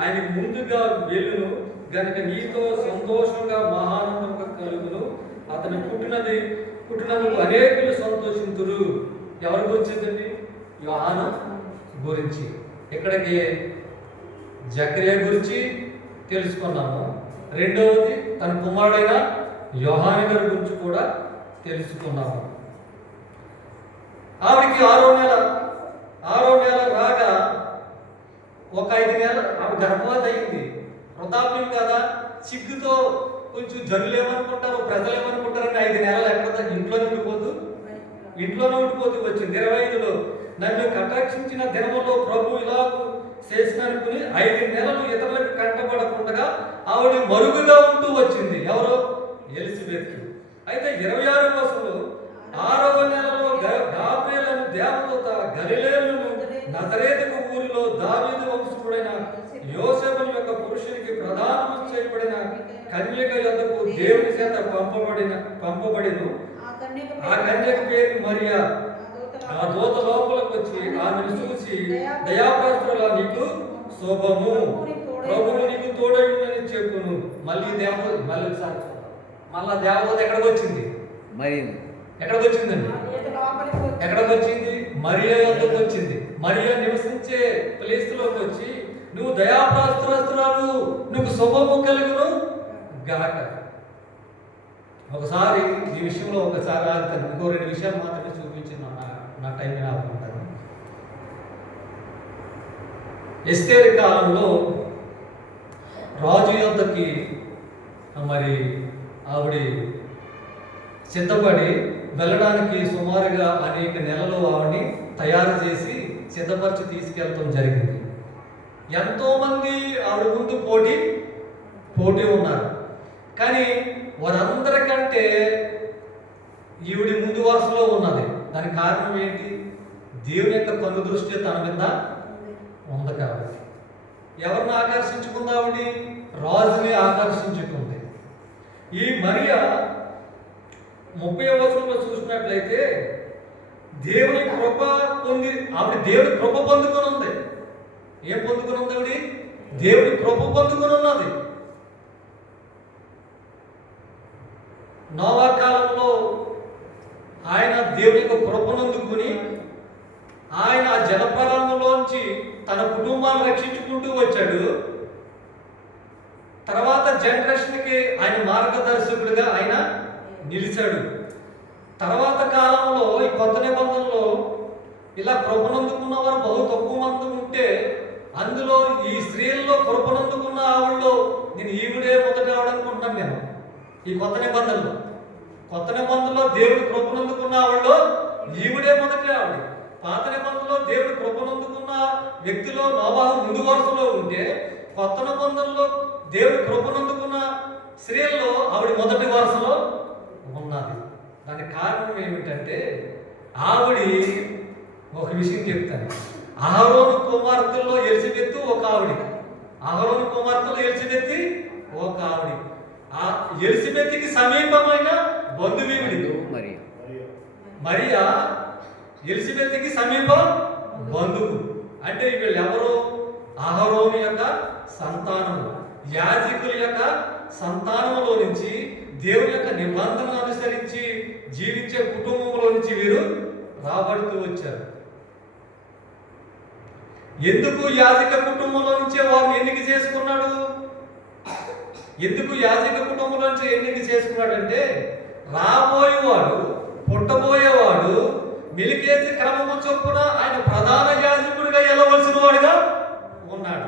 ఆయన ముందుగా వెళ్ళును గనుక నీతో సంతోషంగా మహానందంగా కలుగును. అతను పుట్టినందుకు అనేకులు సంతోషింతురు. ఎవరి గురించిందండి? యోహాను గురించి. ఇక్కడికి జకరియా గురించి తెలుసుకున్నాము. రెండవది తన కుమారుడైన యోహాను గారి గురించి కూడా తెలుసుకున్నాము. ఆవిడికి ఆరో నెల రాగా ఒక 5 నెలలు ఆవిడ గర్భవతి అయింది. వృద్ధాప్యం కదా, సిగ్గుతో కొంచెం జనులు ఏమనుకుంటారు, ప్రజలు ఏమనుకుంటారని 5 నెలలు ఎక్కడ ఇంట్లోనే ఉండిపోతూ వచ్చింది. 25లో నన్ను కటాక్షించిన దినములో ప్రభు ఇలాగూ చేసిననుకుని 5 నెలలు ఇతరులకు కంటపడకుండా ఆవిడ మరుగుగా ఉంటూ వచ్చింది. ఎవరు? ఎలిజబెత్. అయితే 26వ వయసులో 6వ నెలలో గాబ్రియల్ అను దేవదూత గలిలయను నజరేతు ఊరిలో దావీదు వంశస్థుడైన యోసేపు యొక్క పురుషునికి ప్రధానము చేయబడిన కన్యక యొద్దకు దేవుని చేత పంపబడిను. ఆ కన్యక పేరు మరియా. ఆ దూత లోపలికి వచ్చి ఆమెను చూసి, దయాప్రాస్తులా నీకు శుభము, ప్రభువు నీకు తోడైందని చెప్పును. మళ్ళీ దేవదూత ఎక్కడికి వచ్చింది? ఎక్కడికి వచ్చిందండి? ఎక్కడికి వచ్చింది? మరియా యొద్దకు వచ్చింది. మరియా నివసించే ప్లేస్లోకి వచ్చి, నువ్వు దయాప్రాస్తురాలు, నువ్వు శుభము కలుగును గాక. ఒకసారి ఈ విషయంలో ఒకసారి ఆగుతాను. ఇంకో 2 విషయాలు మాత్రమే చూపించిన నా టైం ఆపుకుంటాను. ఎస్తేరు కాలంలో రాజు యొద్దకి మరి ఆవిడ సిద్ధపడి వెళ్ళడానికి సుమారుగా అనేక నెలలు ఆవిడని తయారు చేసి సిద్ధపరిచి తీసుకెళ్ళటం జరిగింది. ఎంతోమంది ఆవిడ ముందు పోటీ ఉన్నారు. కానీ వారందరికంటే ఈవిడి ముందు వరుసలో ఉన్నది. దానికి కారణం ఏంటి? దేవుని యొక్క కన్ను దృష్టి తన మీద ఉంది కాబట్టి. ఎవరిని ఆకర్షించుకుంది ఆవిడ? రాజుని ఆకర్షించుకుంది. ఈ మరియా 30వ వచనంలో చూసినట్లయితే దేవుని కృప పొంది ఆవిడ దేవుని కృప పొందుకొని ఉంది. ఏం పొందుకొని ఉంది ఆవిడ? దేవుని కృప పొందుకొని ఉన్నది. నోవా కాలంలో ఆయన దేవుని యొక్క కృపనందుకుని ఆయన ఆ జలప్రలయంలోంచి తన కుటుంబాన్ని రక్షించుకుంటూ వచ్చాడు. తర్వాత జనరేషన్కి ఆయన మార్గదర్శకుడిగా ఆయన నిలిచాడు. తర్వాత కాలంలో ఈ కొత్త నిబంధనలో ఇలా కృపనందుకున్న వారు బహు తక్కువ మంది ఉంటే, అందులో ఈ స్త్రీల్లో కృపనందుకున్న ఆవిడలో నేను ఈవిడే మొదట ఆవిడనుకుంటున్నాను. నేను ఈ కొత్త నిబంధనలో దేవుడి కృపనందుకున్న ఆవిడలో ఈవిడే మొదటి ఆవిడ. పాత నిబంధనలో దేవుడి కృపనందుకున్న వ్యక్తిలో నోవాహు ముందు వరుసలో ఉంటే, కొత్త నిబంధనలో దేవుడి కృపనందుకున్న స్త్రీల్లో ఆవిడ మొదటి వరుసలో ఉన్నది. దానికి కారణం ఏమిటంటే, ఆవిడ ఒక విషయం చెప్తాను. అహరోను కుమార్తెల్లో ఎలిజబెత్ ఒక ఆవిడ. అహరోను కుమార్తెలో ఎలిజబెత్ ఒక ఆవిడ. ఆ ఎలిజబెత్కి సమీపమైన బంధువీవిడి మరియా. ఎలిజబెత్కి సమీప బంధువు. అంటే వీళ్ళు ఎవరు? అహరోను యొక్క సంతానము, యాజకుల యొక్క సంతానములో నుంచి, దేవుని యొక్క నిబంధనలు అనుసరించి జీవించే కుటుంబంలో నుంచి వీరు రాబడుతూ వచ్చారు. ఎందుకు యాజక కుటుంబంలో నుంచే వారిని ఎన్నిక చేసుకున్నాడు? ఎందుకు యాజక కుటుంబంలో నుంచి ఎన్నిక చేసుకున్నాడంటే, రాబోయేవాడు, పుట్టబోయేవాడు మెలికేసి క్రమము చొప్పున ఆయన ప్రధాన యాజకుడిగా వెళ్ళవలసిన వాడుగా ఉన్నాడు.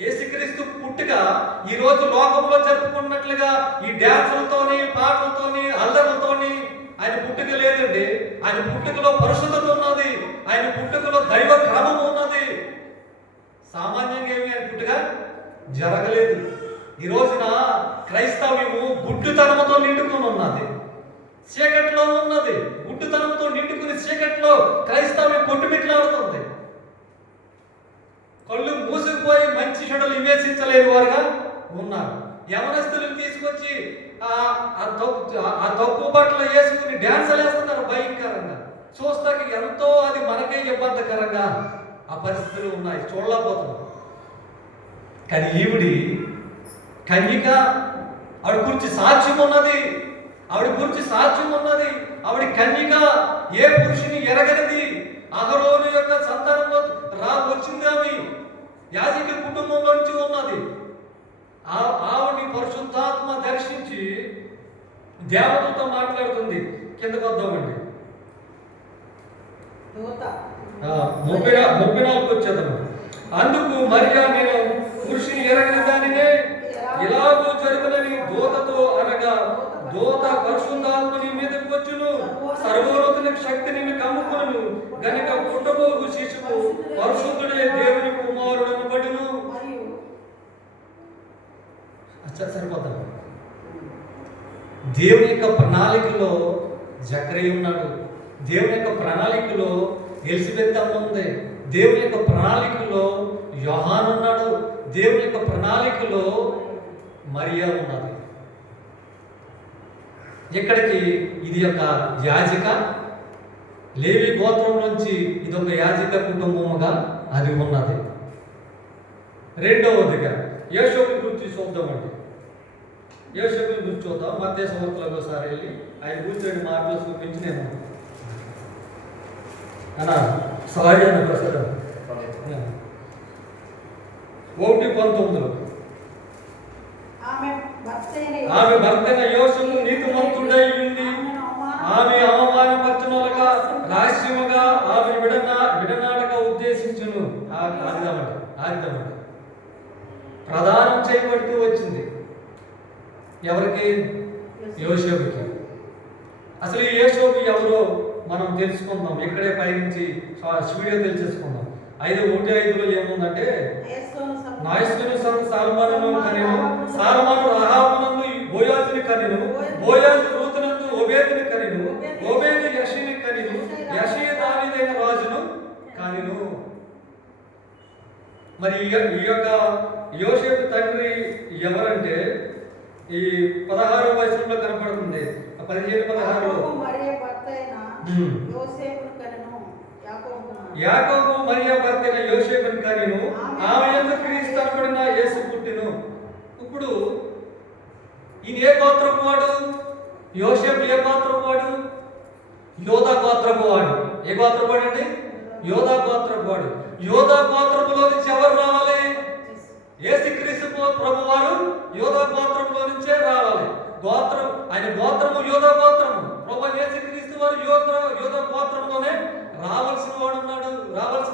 యేసుక్రీస్తు పుట్టుక ఈ రోజు లోకంలో జరుపుకున్నట్లుగా ఈ డ్యాన్సులతోని, పాటలతోని, అల్లర్లతోని ఆయన పుట్టుక లేదండి. ఆయన పుట్టుకలో పరిశుద్ధత ఉన్నది. ఆయన పుట్టుకలో దైవ క్రమం ఉన్నది. సామాన్యంగా ఏమి ఆయన పుట్టుక జరగలేదు. ఈ రోజున క్రైస్తవ్యము గుడ్డుతనంతో నిండుకొని ఉన్నది, చీకట్లో ఉన్నది. గుడ్డుతనంతో నిండుకుని చీకట్లో క్రైస్తవ్యం కొట్టుమిట్లాడుతుంది. కళ్ళు మూసుకుపోయి మంచి చెడులు వివేచించలేని వారుగా ఉన్నారు. యవనస్తులను తీసుకొచ్చి ఆ తక్కువ బట్టలు వేసుకుని డ్యాన్సులు వేస్తున్నారు భయంకరంగా. చూస్తాకి ఎంతో అది మనకే ఇబ్బందికరంగా ఆ పరిస్థితులు ఉన్నాయి, చూడలేకపోతున్నాం. కానీ ఈవిడి కన్యక, ఆవిడ గురించి సాక్ష్యం ఉన్నది, ఆవిడ కన్యక, ఏ పురుషుని ఎరగనిది, అహరోను యొక్క సంతానంలో వచ్చింది, ఆమె యాజకుల కుటుంబంలో నుంచి ఉన్నది. ఆవిడ్ని పరిశుద్ధాత్మ దర్శించి దేవతతో మాట్లాడుతుంది. కిందకు వద్దామండి, 34 వచ్చేదాము. అందుకు మరియా, నేను పురుషుని ఎరగిన దానినే ఇలాగూ జరుగునని దూతతో అనగా, దూత పరిశుద్ధాత్మని మీదకి వచ్చును, సర్వోన్నతుని శక్తిని కమ్ముకును, గనుక పుట్టబోగు శిశువు పరిశుద్ధుడే దేవుని కుమారుడు అనబడును. సరిపోతాం. దేవుని యొక్క ప్రణాళికలో జకరియా ఉన్నాడు, దేవుని యొక్క ప్రణాళికలో ఎలిజబెత్ అమ్మ ఉంది, దేవుని యొక్క ప్రణాళికలో యోహాను ఉన్నాడు, దేవుని యొక్క ప్రణాళికలో మరియా ఉన్నది. ఇక్కడికి ఇది ఒక యాజక, లేవి గోత్రం నుంచి ఇది ఒక యాజక కుటుంబముగా అది ఉన్నది. రెండవదిగా యోసేపు గురించి చూద్దామండి. యోసేపు గురించి చూద్దాం. మత్తయి సువార్తలోకి ఒకసారి వెళ్ళి ఆయన కూర్చొని మాటలు చూపించి నేను సహాయాన్ని ప్రసాదం 1:19 ఆమె భర్తైన యోసేపు నీతిమంతుడై ఉండి ఆమె అవమానపరచునలుగా రహస్యముగా ఆమె విడనాడక ఉద్దేశించును. ఆగిదామండి. ప్రదానం చేయబడుతూ వచ్చింది. ఎవరికి? యోసేపుకి. అసలు ఈ యోసేపు ఎవరో మనం తెలుసుకుందాం. ఇక్కడే పైనుంచి వీడియో తెలిసేసుకుందాం. 5:1-5లో ఏముందంటే, నాయస్సును సాల్మానును కనెను, సాల్మాను రహాబునందు బోయాజుని కనెను, బోయాజు రూతునందు ఓబేదుని కనెను, ఓబేదు యెషీని కనెను, యెషీ దావీదైన రాజును కనెను. మరి ఈ యొక్క యోసేపు తండ్రి ఎవరంటే ఈ 16వ వచనంలో కనపడుతుంది. 15-16లో యాకోబు మరియ భర్తైన యోసేపుని కనెను, ఆమె యందు క్రీస్తు అనబడిన యేసు పుట్టెను. ఇప్పుడు ఈయన ఏ గోత్రపు వాడు? యోసేపు ఏ గోత్రపు వాడు? యోధా గోత్రపు వాడు. ఏ గోత్రపు వాడు అండి? యోధా గోత్రపు వాడు. యోధా గోత్రపులో నుంచి ఎవరు రావాలి? యేసుక్రీస్తు ప్రభు వారు యోధా గోత్రంలో నుంచే రావాలి. ఆయన గోత్రము యోధా గోత్రము. ప్రభు యేసుక్రీస్తు వారు యోధా గోత్రంలోనే రావాల్సిన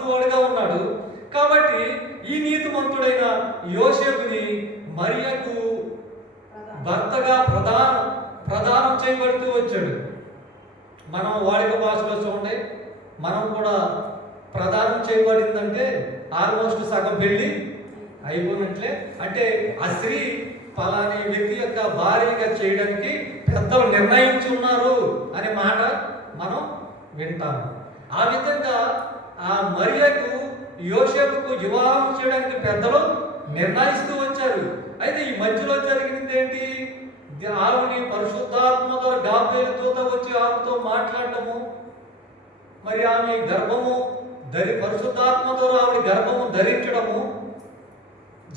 వాడుగా ఉన్నాడు. కాబట్టి ఈ నీతిమంతుడైన యోసేపుని మరియకు భర్తగా ప్రదానం చేయబడుతూ వచ్చాడు. మనం వాడిక భాషలో చూడండి, మనం కూడా ప్రదానం చేయబడిందంటే ఆల్మోస్ట్ సగం పెళ్ళి అయిపోయినట్లే. అంటే ఆ స్త్రీ పలాని వ్యక్తి యొక్క భార్యగా చేయడానికి పెద్దలు నిర్ణయించి ఉన్నారు అనే మాట మనం వింటాము. ఆ విధంగా ఆ మరియకు యోసేపుకు వివాహం చేయడానికి పెద్దలు నిర్ణయిస్తూ వచ్చారు. అయితే ఈ మధ్యలో జరిగింది ఏంటి? ఆవిని పరిశుద్ధాత్మ ద్వారా గాబ్రియేలు దూత వచ్చి ఆమెతో మాట్లాడటము, మరి ఆమె గర్భము పరిశుద్ధాత్మ ద్వారా ఆవిడ గర్భము ధరించడము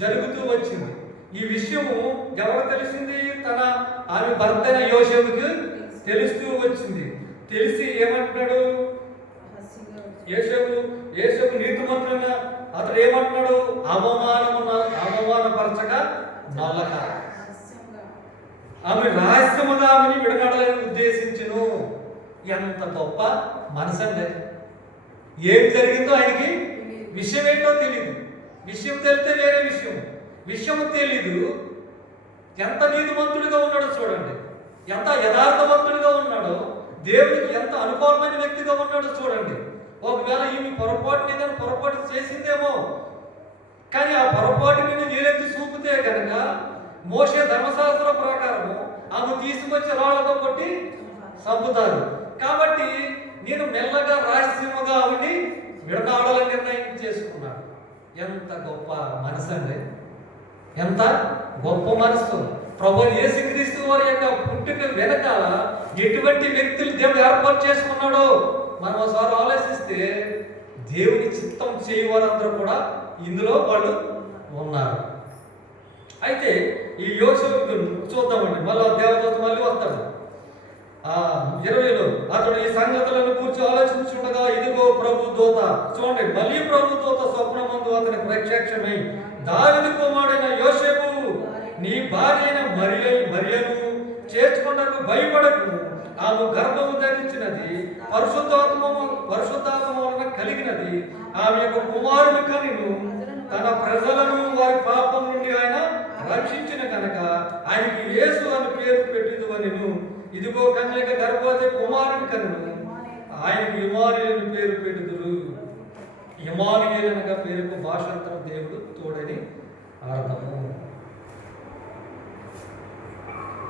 జరుగుతూ వచ్చింది. ఈ విషయము ఎవరు తెలిసింది? ఆమె భర్తైన యోసేపుకి తెలుస్తూ వచ్చింది. తెలిసి ఏమంటున్నాడు? యోసేపు నీతిమంతుడైన అతడు ఏమంటున్నాడు? అవమానపరచక నల్లక ఆమె రహస్యముగా ఆమెని విడనాడాలని ఉద్దేశించును. ఎంత గొప్ప మనసండి! ఏం జరిగిందో ఆయనకి విషయం ఏంటో తెలియదు. విషయం తెలితే వేరే విషయం తెలీదు. ఎంత నీతిమంతుడిగా ఉన్నాడో చూడండి, ఎంత యథార్థవంతుడిగా ఉన్నాడో, దేవుడికి ఎంత అనుకూలమైన వ్యక్తిగా ఉన్నాడో చూడండి. ఒకవేళ ఈమె పొరపాటు చేసిందేమో, కానీ ఆ పొరపాటుని నీరెత్తి చూపితే కనుక మోషే ధర్మశాస్త్రం ప్రకారము ఆమె తీసుకొచ్చి రాళ్లతో కొట్టి చంపుతారు. కాబట్టి నేను మెల్లగా రహస్యముగా ఆవిని విడనాడాలని నిర్ణయం చేసుకున్నాడు. ఎంత గొప్ప మనసు అండి! ఎంత గొప్ప మనసు! ప్రభు యేసుక్రీస్తు వారి యొక్క పుట్టుక వెనకాల ఎటువంటి వ్యక్తులు దేవుడు ఏర్పాటు చేసుకున్నాడో మనం ఒకసారి ఆలోచిస్తే దేవుని చిత్తం చేయవారందరూ కూడా ఇందులో వాళ్ళు ఉన్నారు. అయితే ఈ యోసేపు చూద్దామండి, మళ్ళీ దేవదూత మళ్ళీ వస్తాడు 20లో. అతడు ఈ సంగతులను కూర్చొని ఆలోచించుండగా ఇదిగో ప్రభు దూత, చూడండి మళ్ళీ ప్రభు దూత స్వప్నమందు అతని ప్రత్యక్షమై, దావీదు కుమారుడైన యోసేపు, నీ భార్య అయిన మరియను చేర్చుకున్నకు భయపడకు, ఆమె గర్భము ధరించినది, పరిశుద్ధాత్మ వలన కలిగినది, ఆమె యొక్క కుమారుని కనిను, తన ప్రజలను వారి పాపం నుండి ఆయన రక్షించిన కనుక ఆయనకి యేసు అని పేరు పెట్టింది అని, ఇదిగో కన్యక గర్భవతి కుమారుని కనును, ఆయనకు ఇమానుయేలు పేరు పెట్టుదురు. ఇమానుయేలు అనగా పేరుకు భాషాంతరం దేవుడు తోడని అర్థము.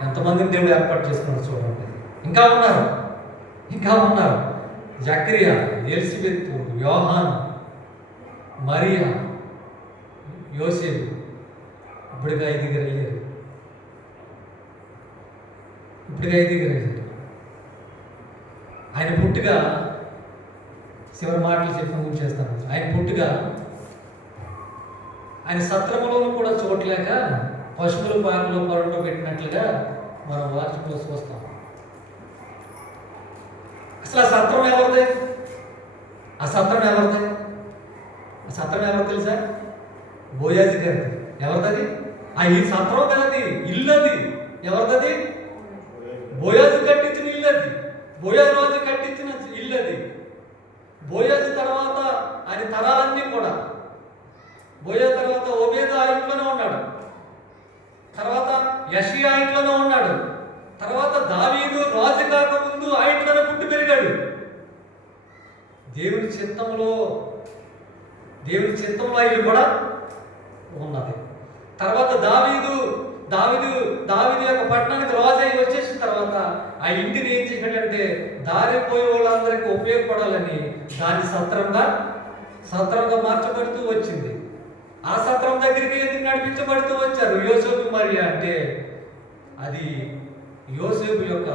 ఎంతమందిని దేవుడు ఏర్పాటు చేసుకున్నారు చూడండి. ఇంకా ఉన్నారు జకరియా, ఎలిజబెత్, యోహాను, మరియా, యోసేపు. ఇప్పటికి 5 అయ్యారు. ఆయన పుట్టుగా చివరి మాటలు చెప్పి ముగించేస్తాను. ఆయన పుట్టుగా ఆయన సత్రములను కూడా చూడలేక పశువుల పాకలో పరుండో పెట్టినట్లుగా మనం వార్షికలో చూస్తాం. అసలు ఆ సత్రం ఎవరిదే? ఆ సత్రం ఎవరు తెలుసా? బోయాజీ గారిది. ఎవరిది? ఈ సత్రం కదది, ఇల్లు అది. ఎవరిది? బోయాజు కట్టించిన ఇల్లు అది. బోయాజు రాజు కట్టించిన ఇల్లు అది. బోయాజు తర్వాత ఆయన తరాలన్నీ కూడా, బోయాజు తర్వాత ఓబేదు ఆ ఇంట్లోనే ఉన్నాడు, తర్వాత యెషయా ఆ ఇంట్లోనే ఉన్నాడు, తర్వాత దావీదు రాజు కాక ముందు ఆ ఇంట్లోనే పుట్టి పెరిగాడు. దేవుని చిత్తంలో ఇల్లు కూడా ఉన్నది. తర్వాత దావీదు యొక్క పట్టణానికి రాజు అయి వచ్చేసిన తర్వాత ఆ ఇంటిని ఏం చేశాడంటే, దారిపోయే వాళ్ళందరికీ ఉపయోగపడాలని దాన్ని సత్రంగా మార్చబడుతూ వచ్చింది. ఆ సత్రం దగ్గరికి ఎందుకు నడిపించబడుతూ వచ్చారు? యోసేపు మరియా అంటే అది యోసేపు యొక్క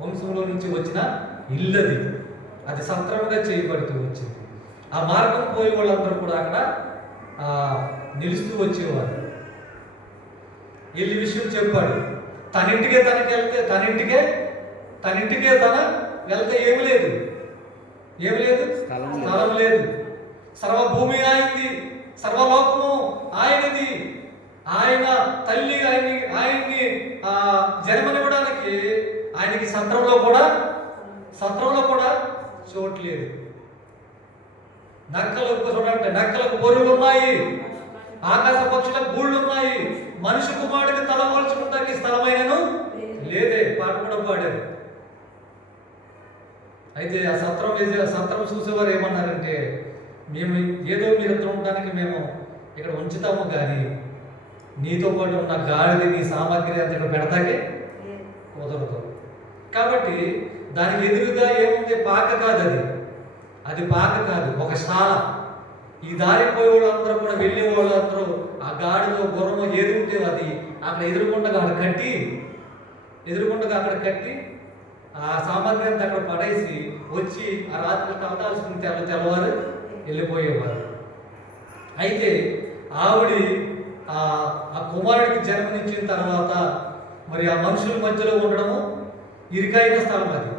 వంశములో నుంచి వచ్చిన ఇల్లది. అది సత్రంగా చేయబడుతూ వచ్చింది. ఆ మార్గం పోయే వాళ్ళందరూ కూడా అక్కడ నిలుస్తూ వచ్చేవారు. వెళ్ళి విషయం చెప్పాడు. తన ఇంటికే వెళ్తే ఏమి లేదు, స్థలం లేదు. సర్వభూమి ఆయనది, సర్వలోకము ఆయనది. ఆయన తల్లి ఆయన్ని జన్మనివ్వడానికి ఆయనకి సత్రంలో కూడా చోట్లేదు. నక్కలకు బొరులు ఉన్నాయి, ఆకాశ పక్షులకు గూళ్ళు ఉన్నాయి, మనిషి కుమారుడికి తల పోల్చుకుంటానికి స్థలమైనను లేదే. పాట కూడా పాడారు. అయితే ఆ సత్రం చూసేవారు ఏమన్నారంటే, మేము ఏదో మీరిద్దరు ఉండడానికి మేము ఇక్కడ ఉంచుతాము, కానీ నీతో పాటు ఉన్న గాడిది నీ సామాగ్రి అంత ఇక్కడ పెడతాకే కుదరదు. కాబట్టి దానికి ఎదురుగా ఏముంది? పాక కాదు, అది పాక కాదు, ఒక శాల. ఈ దారిపోయే వాళ్ళందరూ కూడా వెళ్ళే వాళ్ళందరూ ఆ గాడిలో గుర్రము ఏది ఉంటే అది అక్కడ ఎదురుకుండగా అక్కడ కట్టి ఆ సామాగ్రి అంతా అక్కడ పడేసి వచ్చి ఆ రాత్రి కలదాల్సుకుని తెల్లవారు వెళ్ళిపోయేవారు. అయితే ఆవిడ ఆ కుమారుడికి జన్మనిచ్చిన తర్వాత మరి ఆ మనుషుల మధ్యలో ఉండడము ఇరుకైన స్థలం. అది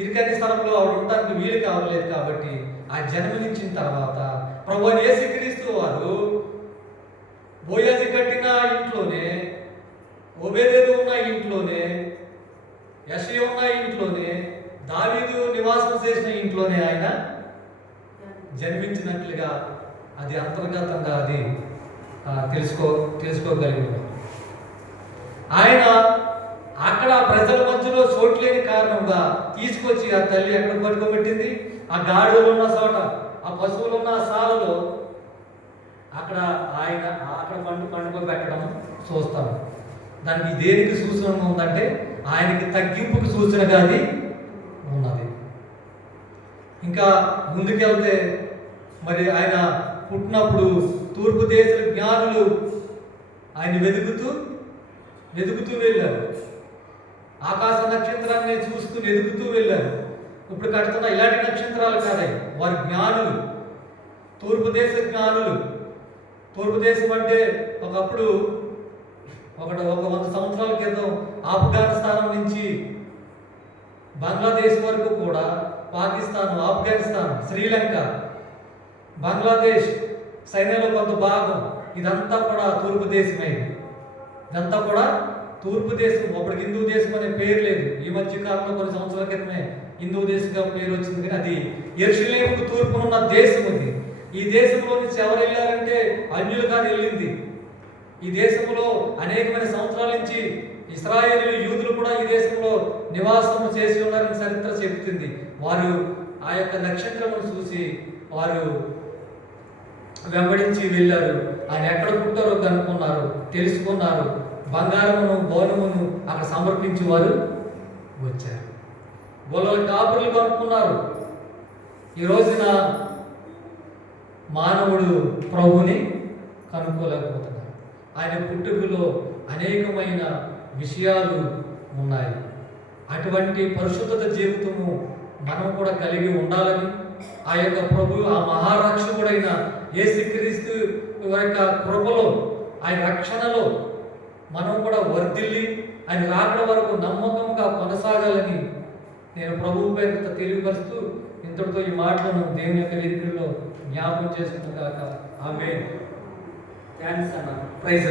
ఇరుకైన స్థలంలో ఆవిడ ఉండడానికి వీలు కావలేదు. కాబట్టి ఆ జన్మనిచ్చిన తర్వాత ప్రభువైన యేసుక్రీస్తు వారు బోయాజు కట్టిన ఇంట్లోనే, ఓబేదేదు ఉన్న ఇంట్లోనే, యెషయా ఉన్న ఇంట్లోనే, దావీదు నివాసం చేసిన ఇంట్లోనే ఆయన జన్మించినట్లుగా అది అంతర్గతంగా అది తెలుసుకోగలిగాడు. ఆయన అక్కడ ప్రజల మధ్యలో చోట్లేని కారణంగా తీసుకొచ్చి ఆ తల్లి ఎక్కడ పట్టుకోబెట్టింది? ఆ గాడిదలు ఉన్న చోట, ఆ పశువులు ఉన్న శాలలో అక్కడ పండుకోబెట్టడం చూస్తాము. దానికి దేనికి సూచన ఉందంటే ఆయనకి తగ్గింపుకు సూచనగా అది ఉన్నది. ఇంకా ముందుకెళ్తే మరి ఆయన పుట్టినప్పుడు తూర్పు దేశ జ్ఞానులు ఆయన వెతుకుతూ వెళ్ళారు. ఆకాశ నక్షత్రాన్ని చూస్తూ వెతుకుతూ వెళ్ళారు. ఇప్పుడు కడుతున్న ఇలాంటి నక్షత్రాలు కాదవి, వారి జ్ఞానులు, తూర్పు దేశ జ్ఞానులు. తూర్పు దేశం అంటే ఒకప్పుడు ఒక 100 సంవత్సరాల క్రితం ఆఫ్ఘనిస్తాన్ నుంచి బంగ్లాదేశ్ వరకు కూడా, పాకిస్తాన్, ఆఫ్ఘనిస్తాన్, శ్రీలంక, బంగ్లాదేశ్ సైన్యంలో కొంత భాగం, ఇదంతా కూడా తూర్పు దేశమే. ఇదంతా కూడా తూర్పు దేశం. అప్పుడు హిందూ దేశం అనే పేరు లేదు. ఈ మధ్య కాలంలో కొన్ని సంవత్సరాల క్రితమే హిందూ దేశంగా పేరు వచ్చింది. కానీ అది యెరూషలేముకు తూర్పునున్న దేశం ఉంది. ఈ దేశంలో నుంచి ఎవరు వెళ్ళారంటే అన్యులు కాదు వెళ్ళింది. ఈ దేశంలో అనేకమైన సంవత్సరాల నుంచి ఇశ్రాయేలీయులు, యూదులు కూడా ఈ దేశంలో నివాసం చేసి ఉన్నారని చరిత్ర చెబుతుంది. వారు ఆ యొక్క నక్షత్రమును చూసి వారు వెంబడించి వెళ్ళారు. ఆయన ఎక్కడ పుట్టారో కనుక్కున్నారు, తెలుసుకున్నారు. బంగారమును, బోనమును అక్కడ సమర్పించి వారు వచ్చారు. గొల్లల కాపురులు కనుక్కున్నారు. ఈ రోజున మానవుడు ప్రభుని కనుక్కోలేకపోతున్నాడు. ఆయన పుట్టుకలో అనేకమైన విషయాలు ఉన్నాయి. అటువంటి పరిశుద్ధత జీవితము మనం కూడా కలిగి ఉండాలని, ఆ యొక్క ప్రభు, ఆ మహారక్షకుడైన యేసుక్రీస్తు యొక్క కృపలో, ఆయన రక్షణలో మనం కూడా వర్ధిల్లి ఆయన రాకడ వరకు నమ్మకంగా కొనసాగాలని నేను ప్రభువు పేరుతో తెలియపరుస్తూ ఇంతటితో ఈ మాటలను దేవుని యొక్క వేదికలో జ్ఞాపకం చేసుకున్న కాక ఆమేన్. థాంక్స్ అన్న. ప్రైజ్